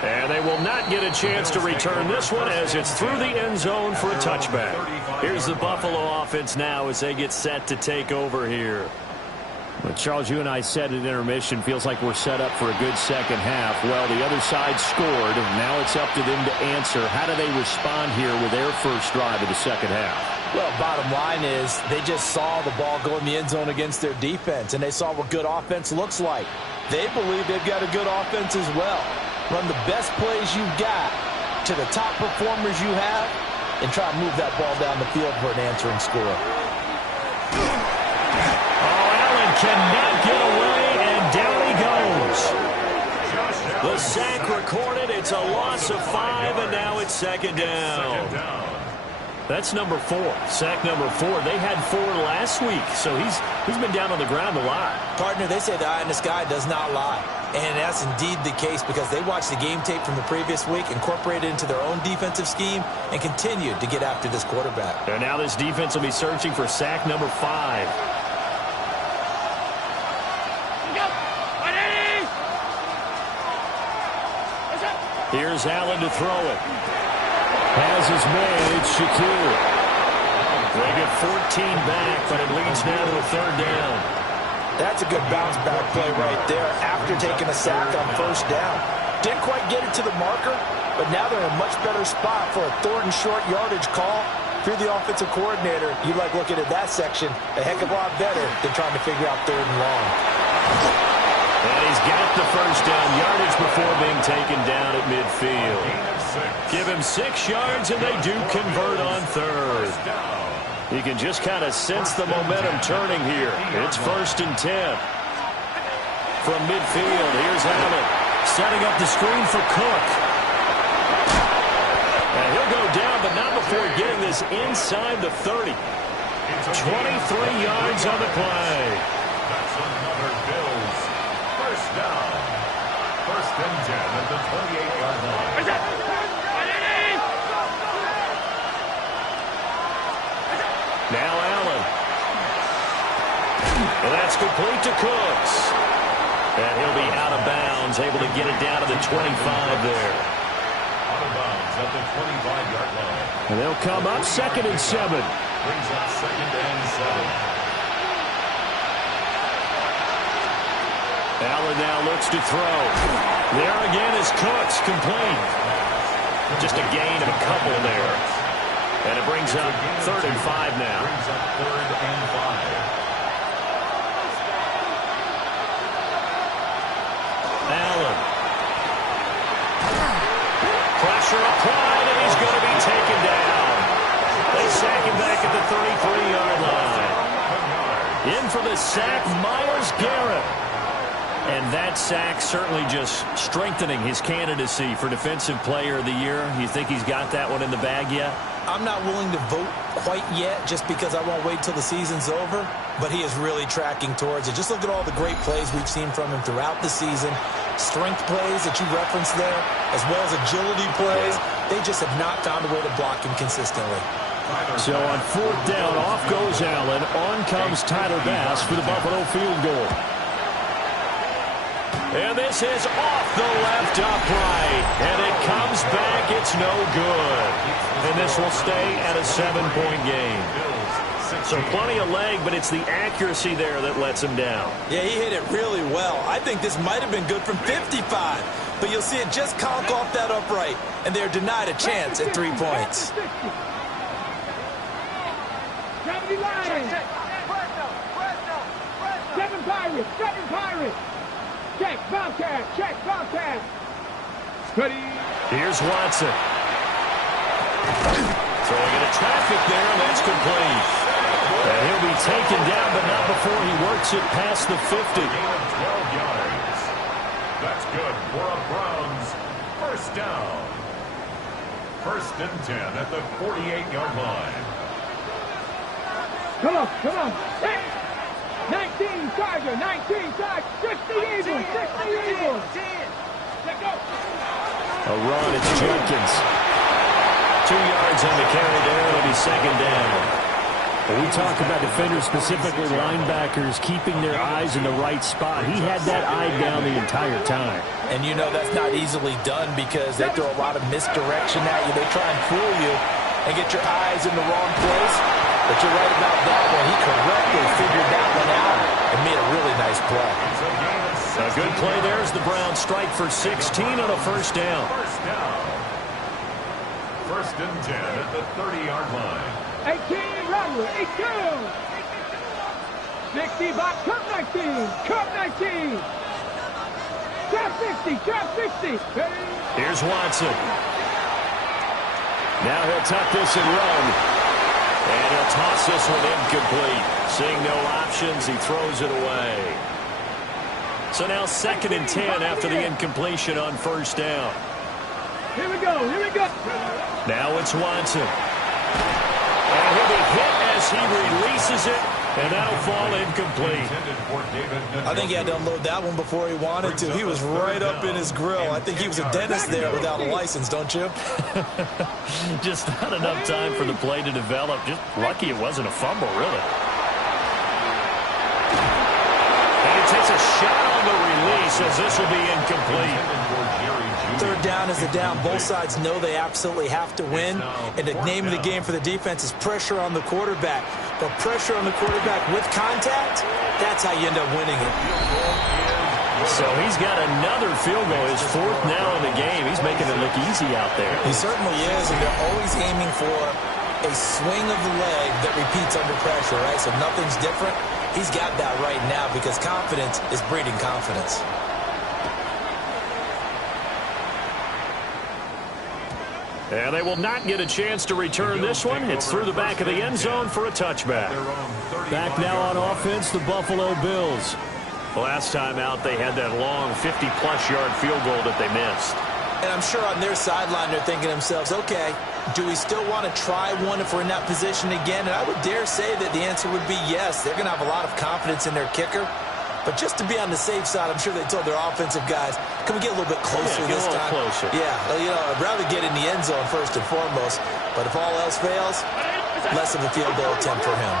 And they will not get a chance to return this one as it's through the end zone for a touchback. Here's the Buffalo offense now as they get set to take over here. Well, Charles, you and I said at intermission, feels like we're set up for a good second half. Well, the other side scored, and now it's up to them to answer. How do they respond here with their first drive of the second half? Well, bottom line is they just saw the ball go in the end zone against their defense, and they saw what good offense looks like. They believe they've got a good offense as well. Run the best plays you've got to the top performers you have and try to move that ball down the field for an answering score. Oh, Allen cannot get away, and down he goes. The sack recorded. It's a loss of 5, and now it's second down. That's number 4. Sack number 4. They had 4 last week, so he's been down on the ground a lot. Partner, they say the eye in the sky does not lie. And that's indeed the case because they watched the game tape from the previous week, incorporated it into their own defensive scheme, and continued to get after this quarterback. And now this defense will be searching for sack number 5. Here's Allen to throw it. Has his man, it's Shakir. They get 14 back, but it leads now to a third down. That's a good bounce-back play right there after taking a sack on first down. Didn't quite get it to the marker, but now they're in a much better spot for a third and short yardage call. If you're the offensive coordinator, you like looking at that section a heck of a lot better than trying to figure out third and long. And he's got the first down yardage before being taken down at midfield. Give him 6 yards, and they do convert on third. You can just kind of sense the momentum turning here. It's 1st and 10. From midfield, here's Allen. Setting up the screen for Cook. And he'll go down, but not before getting this inside the 30. 23 yards on the play. That's another Bills. First down. 1st and 10 at the 28-yard line. Now Allen. And that's complete to Cooks. And he'll be out of bounds, able to get it down to the 25 there. Out of bounds at the 25-yard line. And they'll come up 2nd and 7. Brings up 2nd and 7. Allen now looks to throw. There again is Cooks, complete. Just a gain of a couple there. And it brings up 3rd and 5 now. Brings up 3rd and 5. Allen. Pressure applied, and he's going to be taken down. They sack him back at the 33-yard line. In for the sack, Myles Garrett. And that sack certainly just strengthening his candidacy for Defensive Player of the Year. You think he's got that one in the bag yet? I'm not willing to vote quite yet just because I won't wait till the season's over, but he is really tracking towards it. Just look at all the great plays we've seen from him throughout the season. Strength plays that you referenced there, as well as agility plays. They just have not found a way to block him consistently. So on 4th down, off goes Allen. On comes Tyler Bass for the Buffalo field goal. And this is off the left upright. And it comes back. It's no good. And this will stay at a 7-point game. So plenty of leg, but it's the accuracy there that lets him down. Yeah, he hit it really well. I think this might have been good from 55. But you you'll see it just conk off that upright, and they're denied a chance at 3 points. 70 Lions. 7 Pirates. 7 Pirates. Check, Bobcat. Check, Bobcat. Steady. Here's Watson. Throwing into traffic there, and that's complete. And he'll be taken down, but not before he works it past the 50. 12 yards. That's good for a Browns first down. 1st and 10 at the 48-yard line. Come on, come on. 19 Tiger, 19 Tiger. 60 Eagles, 60 Eagles. Let go. A run, it's Jenkins. 2 yards on the carry there. It'll be 2nd down. When we talk about defenders, specifically linebackers, keeping their eyes in the right spot. He had that eye down the entire time. And you know that's not easily done because they throw a lot of misdirection at you. They try and fool you and get your eyes in the wrong place. But you're right about that one. He correctly figured that one out and made a really nice play. A good play there as the Browns strike for 16 on a 1st down. 1st and 10 at the 30-yard line. 18 Runway, 82. 60 by Cup 19. Cup 19. Trap 60. Trap 60. Here's Watson. Now he'll tuck this and run. And he'll toss this one incomplete. Seeing no options, he throws it away. So now 2nd and 10 after the incompletion on 1st down. Here we go. Here we go. Now it's Watson. And he'll be hit as he releases it, and that'll fall incomplete. I think he had to unload that one before he wanted to. He was right up in his grill. I think he was a dentist there without a license, don't you? Just not enough time for the play to develop. Just lucky it wasn't a fumble, really. And he takes a shot on the release as this will be incomplete. 3rd down is the down. Both sides know they absolutely have to win. And the name of the game for the defense is pressure on the quarterback. But pressure on the quarterback with contact, that's how you end up winning it. So he's got another field goal. His 4th now in the game. He's making it look easy out there. He certainly is, and they're always aiming for a swing of the leg that repeats under pressure, right? So nothing's different. He's got that right now because confidence is breeding confidence. And they will not get a chance to return this one. It's through the back of the end zone for a touchback. Back now on offense, the Buffalo Bills. Last time out, they had that long 50-plus yard field goal that they missed. And I'm sure on their sideline they're thinking to themselves, okay, do we still want to try one if we're in that position again? And I would dare say that the answer would be yes. They're going to have a lot of confidence in their kicker. But just to be on the safe side, I'm sure they told their offensive guys, can we get a little bit closer this time? Closer. Yeah, you know, I'd rather get in the end zone first and foremost. But if all else fails, less of a field goal attempt for him.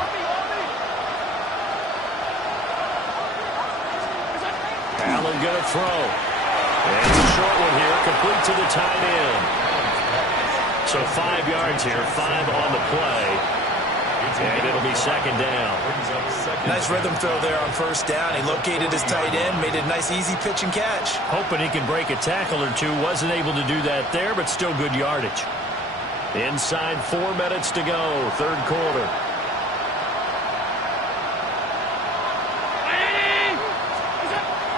Allen going to throw. And it's a short one here, complete to the tight end. So 5 yards here, 5 on the play. And it'll be 2nd down. Nice rhythm throw there on 1st down. He located his tight end, made it a nice easy pitch and catch. Hoping he can break a tackle or two. Wasn't able to do that there, but still good yardage. Inside 4 minutes to go, 3rd quarter.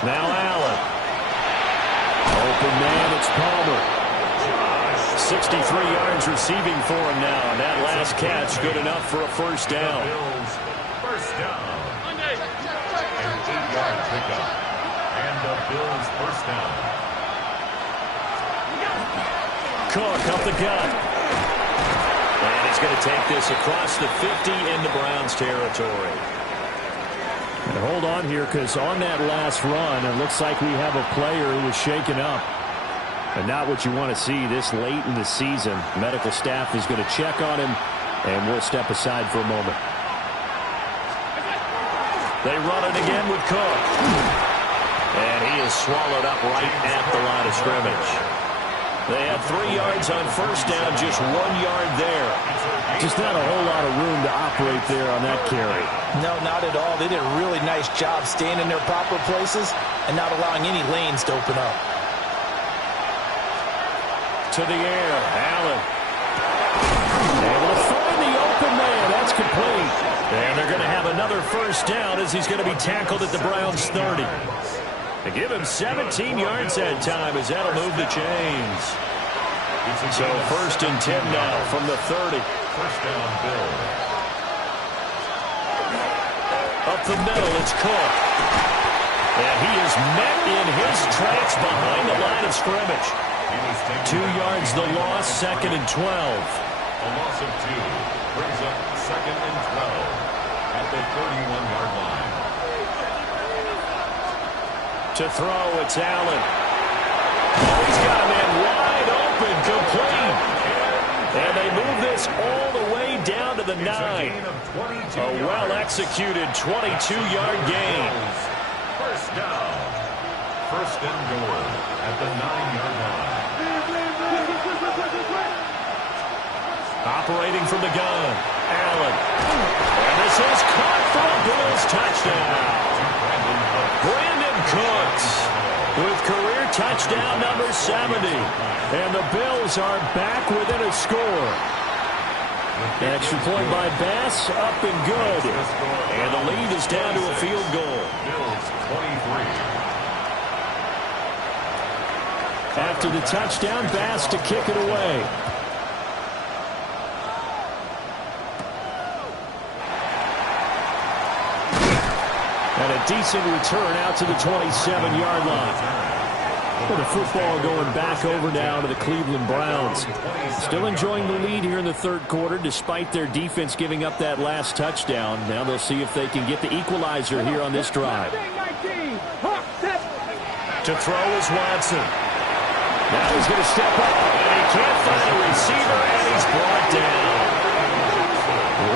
Now Allen. Open man, it's Palmer. 63 yards receiving for him now. And that last catch good enough for a 1st down. First down. An 8-yard pickup. And the Bills first down. Cook up the gut. And he's going to take this across the 50 into Browns territory. And hold on here, because on that last run, it looks like we have a player who was shaken up. And not what you want to see this late in the season. Medical staff is going to check on him, and we'll step aside for a moment. They run it again with Cook. And he is swallowed up right at the line of scrimmage. They had 3 yards on 1st down, just 1 yard there. Just not a whole lot of room to operate there on that carry. No, not at all. They did a really nice job staying in their proper places and not allowing any lanes to open up. to the air. Allen. Able to find the open man. That's complete. And they're going to have another first down as he's going to be tackled at the Browns' 30. They give him 17 yards that time as that'll move the chains. So first and 10 now from the 30. First down, Bill. Up the middle, it's Cook. And he is met in his tracks behind the line of scrimmage. 2 yards the loss, second and 12. A loss of 2 brings up second and 12 at the 31-yard line. To throw, it's Allen. Oh, he's got a man wide open, complete. And they move this all the way down to the 9. A well-executed 22-yard gain. First down. First and goal at the 9-yard line. Operating from the gun, Allen. And this is caught for a Bills touchdown. Brandon Cooks with career touchdown number 70. And the Bills are back within a score. Extra point by Bass, up and good. And the lead is down to a field goal. Bills 23. After the touchdown, Bass to kick it away. And a decent return out to the 27-yard line. Well, the football going back over now to the Cleveland Browns. Still enjoying the lead here in the third quarter despite their defense giving up that last touchdown. Now they'll see if they can get the equalizer here on this drive. To throw is Watson. Now he's going to step up, and he can't find a receiver, and he's brought down.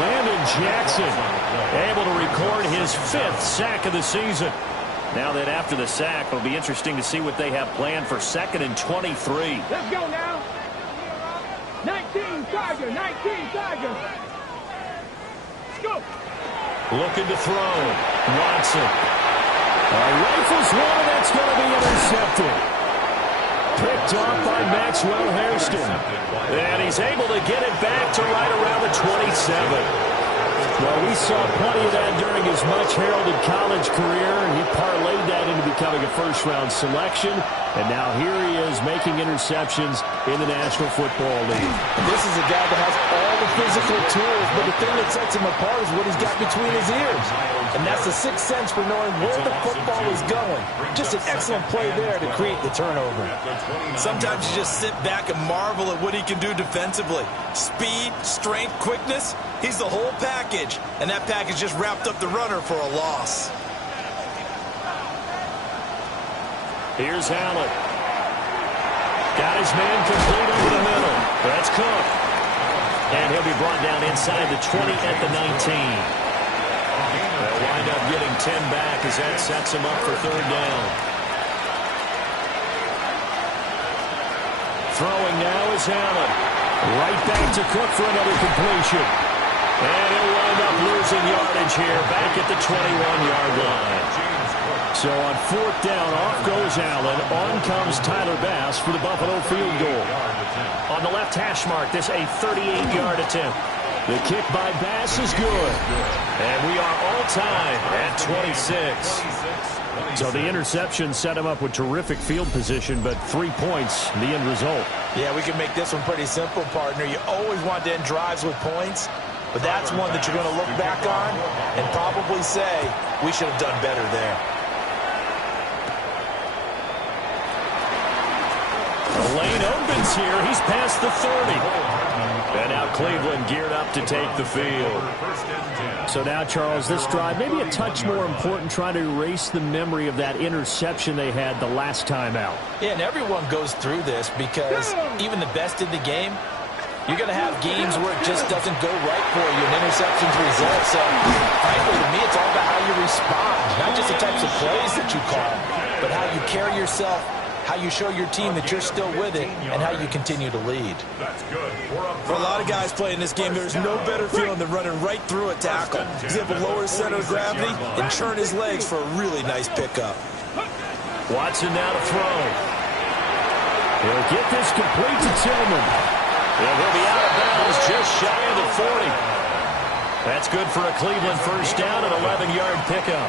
Landon Jackson able to record his 5th sack of the season. Now that after the sack, it'll be interesting to see what they have planned for second and 23. Let's go now. 19 Tiger, 19 Tiger. Let's go. Looking to throw. Watson. Rifles one, that's going to be intercepted. Picked off by Maxwell Hairston. And he's able to get it back to right around the 27. Well, we saw plenty of that during his much-heralded college career, and he parlayed that into becoming a first-round selection. And now here he is making interceptions in the National Football League. This is a guy that has all the physical tools, but the thing that sets him apart is what he's got between his ears. And that's the sixth sense for knowing where the football is going. Just an excellent play there to create the turnover. Sometimes you just sit back and marvel at what he can do defensively. Speed, strength, quickness. He's the whole package, and that package just wrapped up the runner for a loss. Here's Allen. Got his man complete over the middle. That's Cook. And he'll be brought down inside the 20 at the 19. They'll wind up getting 10 back as that sets him up for third down. Throwing now is Allen. Right back to Cook for another completion. And he'll wind up losing yardage here back at the 21-yard line. So on fourth down, off goes Allen. On comes Tyler Bass for the Buffalo field goal. On the left hash mark, this a 38-yard attempt. The kick by Bass is good. And we are all tied at 26. So the interception set him up with terrific field position, but 3 points, the end result. Yeah, we can make this one pretty simple, partner. You always want to end drives with points, but that's one that you're going to look back on and probably say, we should have done better there. The lane opens here. He's past the 30. And now Cleveland geared up to take the field. So now, Charles, this drive maybe a touch more important, trying to erase the memory of that interception they had the last time out. Yeah, and everyone goes through this because even the best in the game, you're going to have games where it just doesn't go right for you, and interceptions result. So, frankly, to me, it's all about how you respond, not just the types of plays that you call, but how you carry yourself, how you show your team that you're still with it, and how you continue to lead. That's good. For a lot of guys playing this game, there's no better feeling than running right through a tackle. He's able to lower his center of gravity and turn his legs for a really nice pickup. Watson now to throw. He'll get this complete to Tillman. And he'll be out of bounds just shy of the 40. That's good for a Cleveland first down, an 11-yard pickup.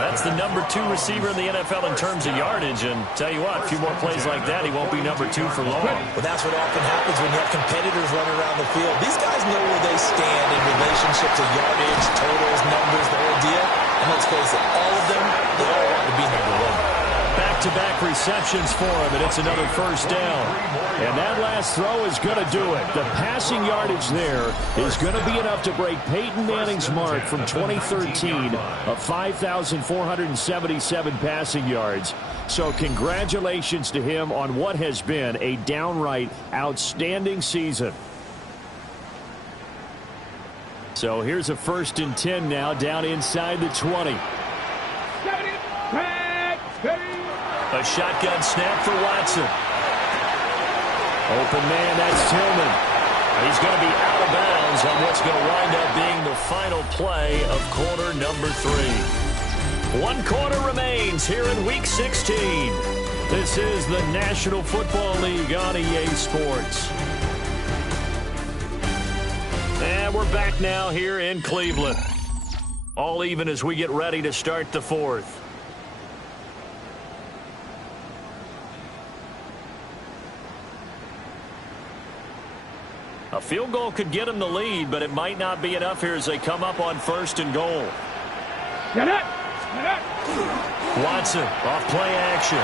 That's the number 2 receiver in the NFL in terms of yardage. And tell you what, a few more plays like that, he won't be number 2 for long. Well, that's what often happens when you have competitors running around the field. These guys know where they stand in relationship to yardage, totals, numbers, the whole deal. And let's face it, all of them, they all want to be number 1. Back-to-back receptions for him, and it's another first down. And that last throw is going to do it. The passing yardage there is going to be enough to break Peyton Manning's mark from 2013 of 5,477 passing yards. So congratulations to him on what has been a downright outstanding season. So here's a 1st and 10 now down inside the 20. A shotgun snap for Watson. Open man, that's Tillman. He's going to be out of bounds on what's going to wind up being the final play of quarter number 3. 1 quarter remains here in Week 16. This is the National Football League on EA Sports. And we're back now here in Cleveland. All even as we get ready to start the 4th. A field goal could get him the lead, but it might not be enough here as they come up on 1st and goal. Get it! Watson off play action.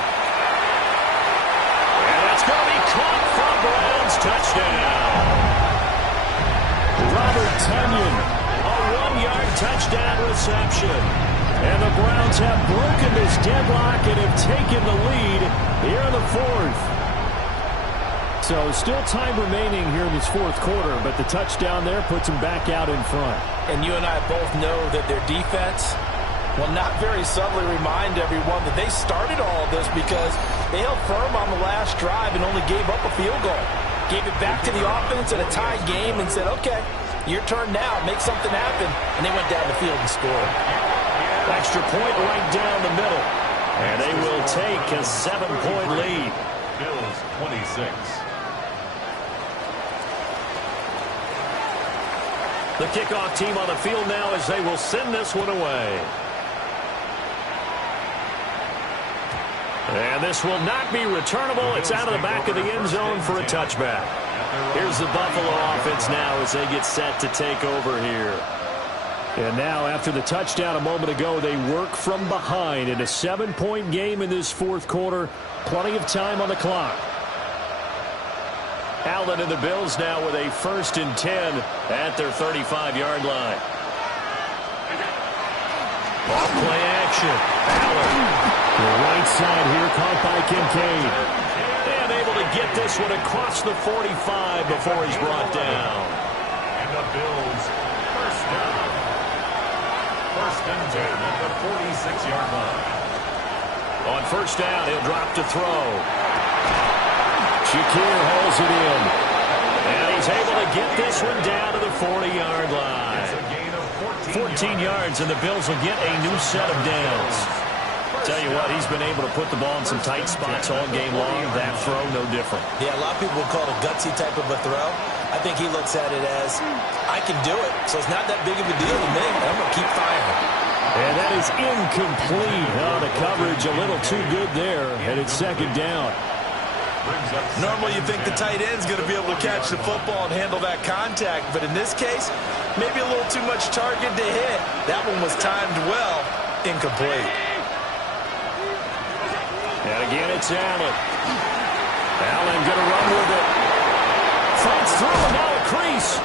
And it's going to be caught from Browns. Touchdown. Robert Tonyan, a 1-yard touchdown reception. And the Browns have broken this deadlock and have taken the lead here in the 4th. So still time remaining here in this 4th quarter, but the touchdown there puts them back out in front. And you and I both know that their defense will not very subtly remind everyone that they started all of this because they held firm on the last drive and only gave up a field goal. Gave it back to the offense in a tied game and said, okay, your turn now, make something happen. And they went down the field and scored. Extra point right down the middle. And they will take a 7-point lead. Bills 26. The kickoff team on the field now as they will send this one away. And this will not be returnable. It's out of the back of the end zone for a touchback. Here's the Buffalo offense now as they get set to take over here. And now after the touchdown a moment ago, they work from behind in a 7-point game in this 4th quarter. Plenty of time on the clock. Allen and the Bills now with a 1st and 10 at their 35-yard line. Off play action. Allen. The right side here caught by Kincaid. And able to get this one across the 45 before he's brought down. And the Bills first down. 1st and 10 at the 46-yard line. On 1st down, he'll drop to throw. Shakir hauls it in. And he's able to get this one down to the 40-yard line. It's a gain of 14 yards, and the Bills will get a new set of downs. Tell you what, he's been able to put the ball in some tight spots all game long. That throw, no different. Yeah, a lot of people would call it a gutsy type of a throw. I think he looks at it as, I can do it, so it's not that big of a deal to me. I'm going to keep firing. And that is incomplete. Oh, the coverage a little too good there, and it's 2nd down. Normally you think the tight end's going to be able to catch the football and handle that contact, but in this case, maybe a little too much target to hit. That one was timed well, incomplete. And again, it's Allen. Allen going to run with it. Fights through, and now a crease.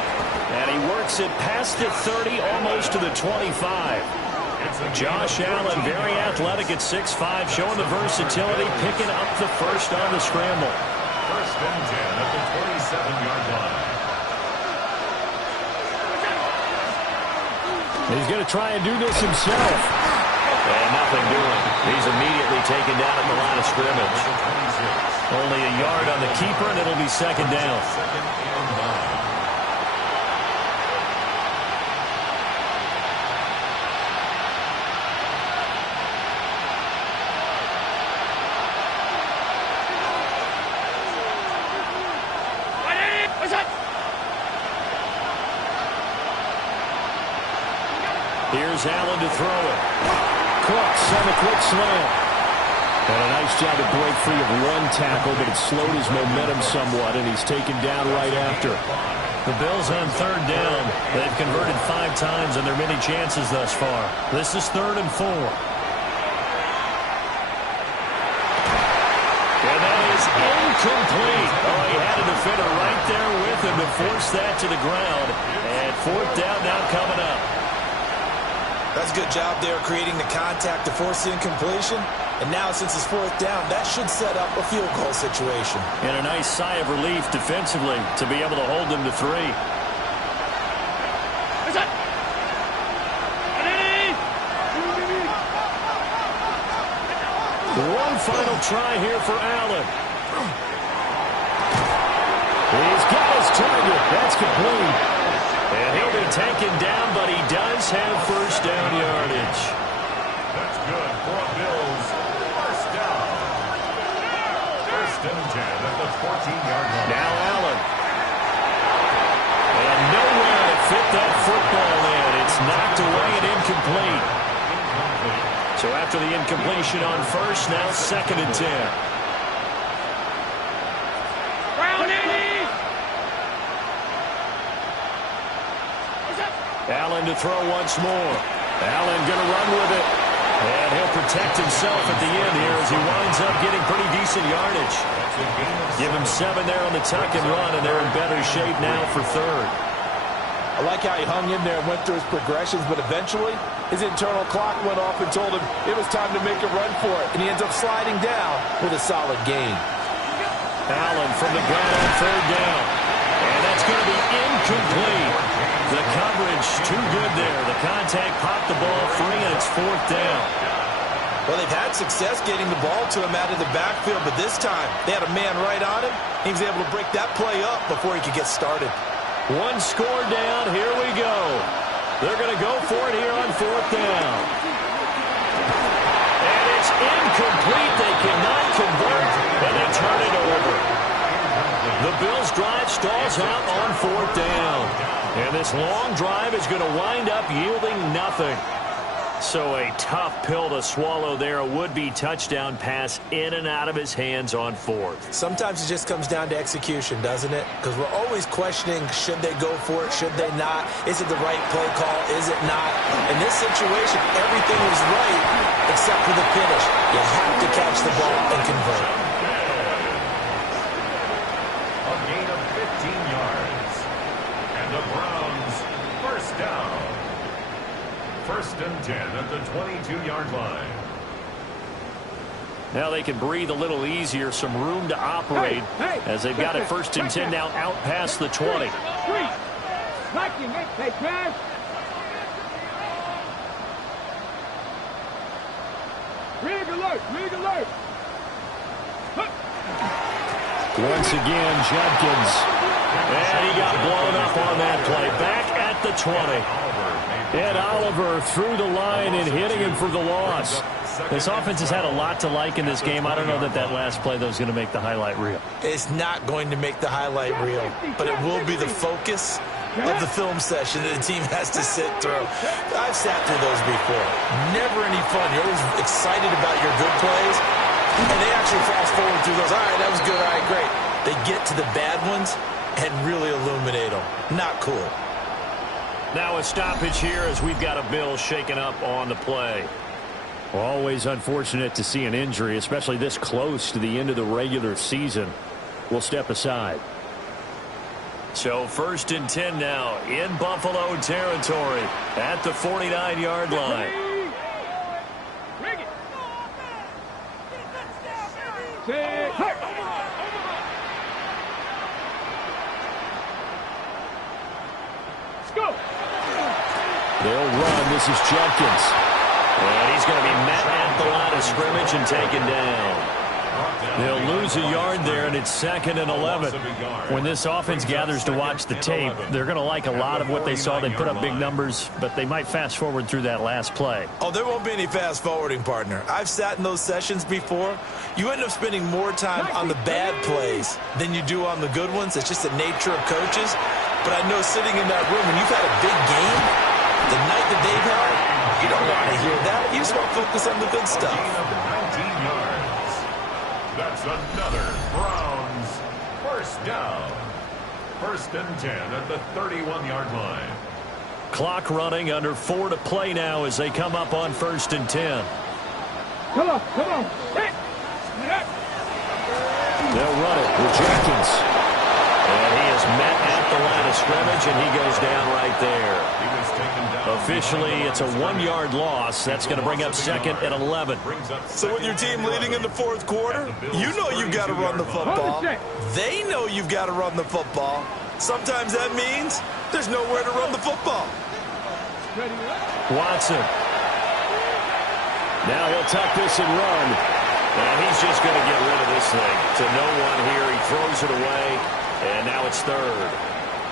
And he works it past the 30, almost to the 25. Josh Allen, very athletic at 6'5", showing the versatility, picking up the first on the scramble. 1st and 10 at the 27-yard line. He's going to try and do this himself. And nothing doing. He's immediately taken down at the line of scrimmage. Only a yard on the keeper, and it'll be 2nd down. 2nd and 9. Here's Allen to throw it. Cooks on the quick slant. And a nice job to break free of one tackle, but it slowed his momentum somewhat, and he's taken down right after. The Bills on third down. They've converted 5 times on their many chances thus far. This is 3rd and 4. And that is incomplete. Oh, he had a defender right there with him to force that to the ground. And 4th down now coming up. That's a good job there creating the contact to force the incompletion. And now, since it's 4th down, that should set up a field goal situation. And a nice sigh of relief defensively to be able to hold them to 3. One final try here for Allen. He's got his target. That's complete. And he'll be taken down, but he does have 1st down yardage. That's good for a Bills first down. 1st and 10 at the 14-yard line. Now Allen. And nowhere to fit that football in. It's knocked away and incomplete. So after the incompletion on 1st, now 2nd and 10. Allen to throw once more. Allen going to run with it. And he'll protect himself at the end here as he winds up getting pretty decent yardage. Give him 7 there on the tuck and run, and they're in better shape now for 3rd. I like how he hung in there and went through his progressions, but eventually his internal clock went off and told him it was time to make a run for it, and he ends up sliding down with a solid gain. Allen from the ground on 3rd down. And that's going to be incomplete. The coverage too good there. The contact popped the ball free, and it's 4th down. Well, they've had success getting the ball to him out of the backfield, but this time they had a man right on him. He was able to break that play up before he could get started. 1 score down. Here we go. They're going to go for it here on 4th down. And it's incomplete. They cannot convert, and they turn it over. The Bills' drive stalls out on 4th down. And this long drive is going to wind up yielding nothing. So a tough pill to swallow there. A would-be touchdown pass in and out of his hands on 4th. Sometimes it just comes down to execution, doesn't it? Because we're always questioning, should they go for it, should they not? Is it the right play call, is it not? In this situation, everything was right except for the finish. You have to catch the ball and convert. A gain of 15 yards. And the Browns first down. 1st and 10 at the 22-yard line. Now they can breathe a little easier, some room to operate as they've got it 1st and 10 now out past the 20. Rig alert, rig alert. Once again, Judkins. And he got blown up on that play. Back at the 20. Ed Oliver through the line and hitting him for the loss. This offense has had a lot to like in this game. I don't know that that last play, though, is going to make the highlight reel. It's not going to make the highlight reel, but it will be the focus of the film session that the team has to sit through. I've sat through those before. Never any fun. You're always excited about your good plays, and they actually fast forward through those. All right, that was good. All right, great. They get to the bad ones and really illuminate them. Not cool. Now a stoppage here as we've got a Bill shaken up on the play. Well, always unfortunate to see an injury, especially this close to the end of the regular season. We'll step aside. So 1st and 10 now in Buffalo territory at the 49-yard line. They'll run. This is Judkins. And he's going to be met at the line of scrimmage and taken down. They'll lose a yard there, and it's 2nd and 11. When this offense gathers to watch the tape, they're going to like a lot of what they saw. They put up big numbers, but they might fast forward through that last play. Oh, there won't be any fast forwarding, partner. I've sat in those sessions before. You end up spending more time on the bad plays than you do on the good ones. It's just the nature of coaches. But I know sitting in that room, when you've had a big game, the night that they've had, You don't want to hear that. You just want to focus on the good stuff. Gain of 19 yards. That's another Browns first down. 1st and 10 at the 31-yard line. Clock running, under 4 to play now as they come up on 1st and 10. Come on, come on. Hit. They'll run it with Jenkins. And he is met at the line of scrimmage, and he goes down right there. He was taken down. Officially, it's a 1-yard loss. That's going to bring up 2nd and 11. So with your team leading in the 4th quarter, you know you've got to run the football. They know you've got to run the football. Sometimes that means there's nowhere to run the football. Watson. Now he'll tuck this and run. And he's just going to get rid of this thing. To no one here. He throws it away. And now it's 3rd.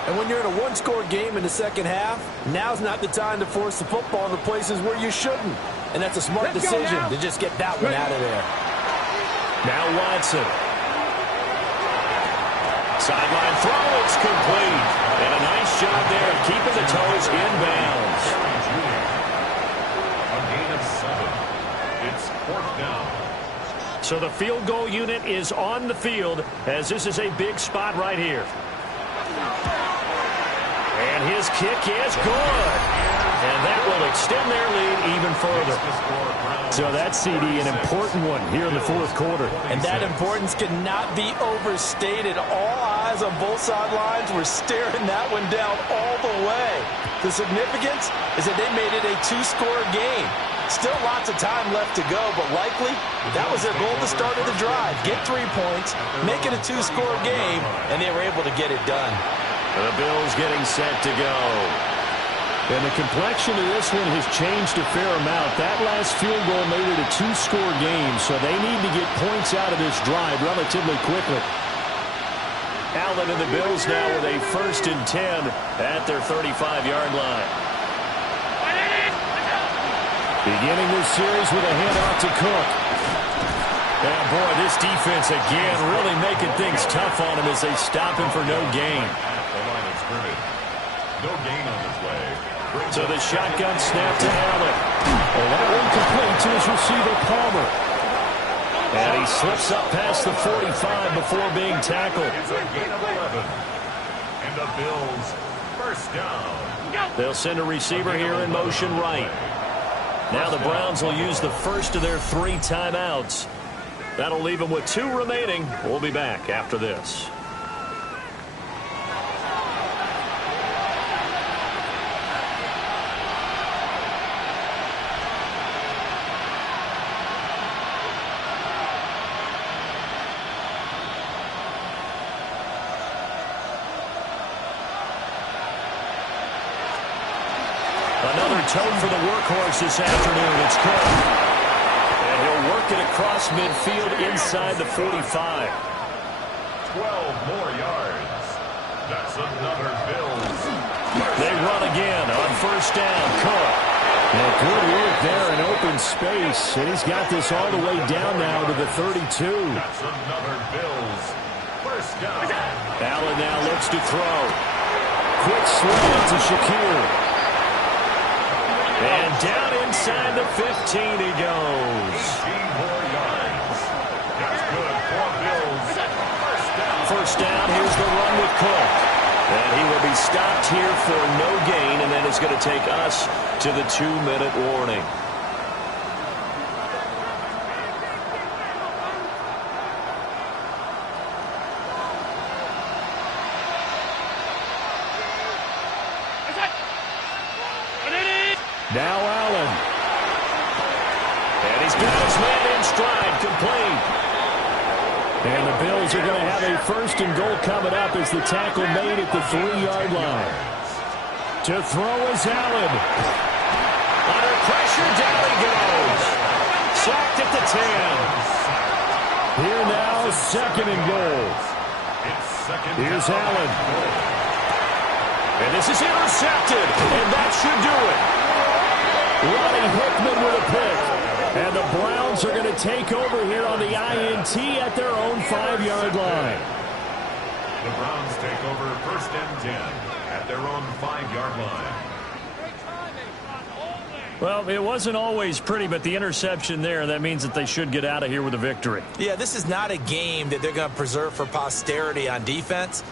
And when you're in a one-score game in the second half, now's not the time to force the football in the places where you shouldn't. And that's a smart decision to just get that one out of there. Now Watson. Sideline throw, it's complete. And a nice job there of keeping the toes in bounds. A gain of 7. It's 4th down. So the field goal unit is on the field as this is a big spot right here. And his kick is good. And that will extend their lead even further. So that's, CD, an important one here in the 4th quarter. And that importance cannot be overstated. All eyes on both sidelines were staring that one down all the way. The significance is that they made it a 2-score game. Still lots of time left to go, but likely that was their goal at the start of the drive. Get 3 points, make it a 2-score game, and they were able to get it done. The Bills getting set to go. And the complexion of this one has changed a fair amount. That last field goal made it a 2-score game, so they need to get points out of this drive relatively quickly. Allen and the Bills now with a 1st and 10 at their 35-yard line. Beginning this series with a handoff to Cook. And boy, this defense again really making things tough on him as they stop him for no gain. The line of scrimmage. No gain on his way. So the shotgun snap to Allen. And that one complete to his receiver, Palmer. And he slips up past the 45 before being tackled. It's a gain of 11. And the Bills first down. They'll send a receiver here in motion right. Now the Browns will use the first of their 3 timeouts. That'll leave them with 2 remaining. We'll be back after this. Another tone for the workhorse this afternoon. It's Cook. And he'll work it across midfield inside the 45. 12 more yards. That's another Bills. They run again on 1st down. Cook. Yeah, good work there in open space. And he's got this all the way down now to the 32. That's another Bills. First down. Allen now looks to throw. Quick slant to Shakir. And down inside the 15 he goes. 18 more yards. That's good for Bills. First down, here's the run with Cook. And he will be stopped here for no gain, and then it's going to take us to the 2-minute warning. Now Allen. And he's got his man in stride, complete. And the Bills are going to have a 1st and goal coming up as the tackle made at the 3-yard line. To throw is Allen. Under pressure, down he goes. Sacked at the 10. Here now, 2nd and goal. Here's Allen. And this is intercepted, and that should do it. Ronnie Hickman with a pick. And the Browns are going to take over here on the INT at their own 5-yard line. The Browns take over 1st and 10 at their own 5-yard line. Well, it wasn't always pretty, but the interception there, that means that they should get out of here with a victory. Yeah, this is not a game that they're going to preserve for posterity on defense,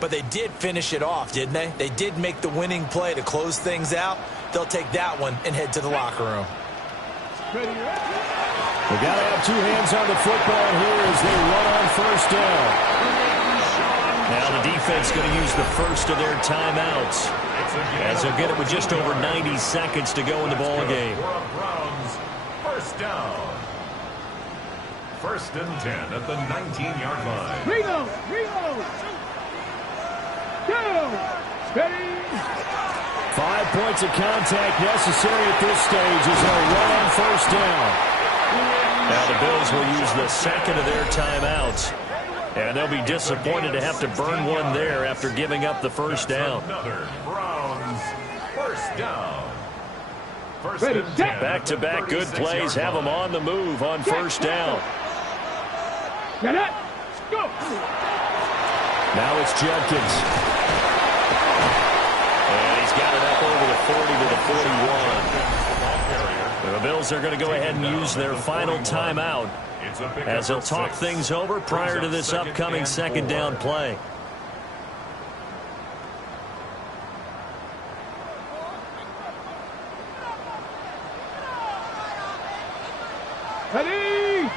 but they did finish it off, didn't they? They did make the winning play to close things out. They'll take that one and head to the locker room. We've got to have two hands on the football here as they run on first down. Now the defense going to use the first of their timeouts, as they'll get it with just over 90 seconds to go in the ball game. Browns, first down. First and 10 at the 19-yard line. Reload. 5 points of contact necessary at this stage as they'll run on first down. Now the Bills will use the second of their timeouts, and they'll be disappointed to have to burn one there after giving up the first down. Another Browns, first down. First and 10. Back-to-back good plays have them on the move on first down. Get it. Go. Now it's Judkins. And he's got it up over the 40 to the 41. The Bills are going to go ahead and use their final timeout as they'll talk things over prior to this upcoming second down play. Ready.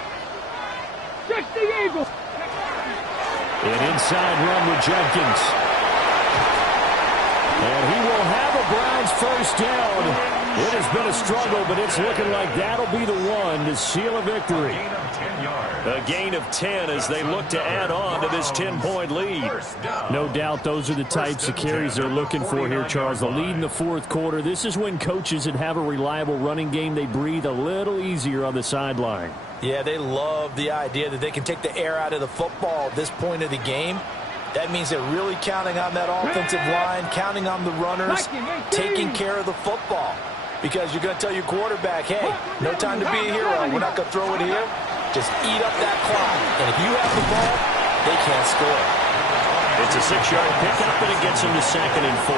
60 Eagles. An inside run with Judkins. And he will have a Browns first down. It has been a struggle, but it's looking like that'll be the one to seal a victory. A gain of 10 as they look to add on to this 10-point lead. No doubt those are the types of carries they're looking for here, Charles. The lead in the fourth quarter. This is when coaches that have a reliable running game, they breathe a little easier on the sideline. Yeah, they love the idea that they can take the air out of the football at this point of the game. That means they're really counting on that offensive line, counting on the runners, taking care of the football. Because you're going to tell your quarterback, hey, no time to be a hero. We're not going to throw it here. Just eat up that clock. And if you have the ball, they can't score. It's a 6-yard pickup, and it gets them to 2nd and 4.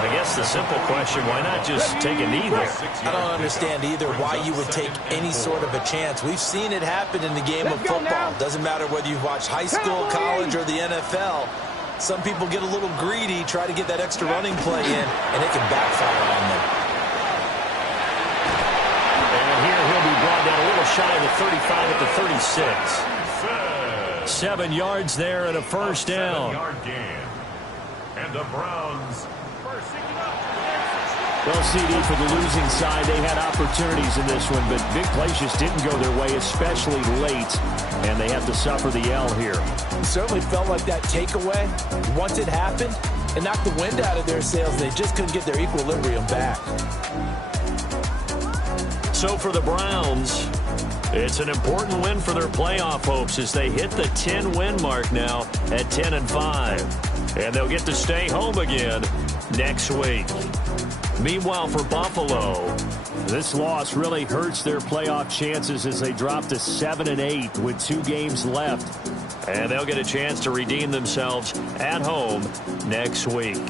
I guess the simple question, why not just take a knee there? I don't understand either why you would take any sort of a chance. We've seen it happen in the game of football. Doesn't matter whether you've watched high school, college, or the NFL. Some people get a little greedy, try to get that extra running play in, and it can backfire on them. And here he'll be brought down a little shy of the 35 at the 36. 7 yards there and a first down. 7-yard gain. And the Browns. Well, CD, for the losing side, they had opportunities in this one, but big plays just didn't go their way, especially late, and they have to suffer the L here. It certainly felt like that takeaway, once it happened, it knocked the wind out of their sails. They just couldn't get their equilibrium back. So for the Browns, it's an important win for their playoff hopes as they hit the 10-win mark now at 10-5. And they'll get to stay home again next week. Meanwhile, for Buffalo, this loss really hurts their playoff chances as they drop to 7-8 with 2 games left. And they'll get a chance to redeem themselves at home next week.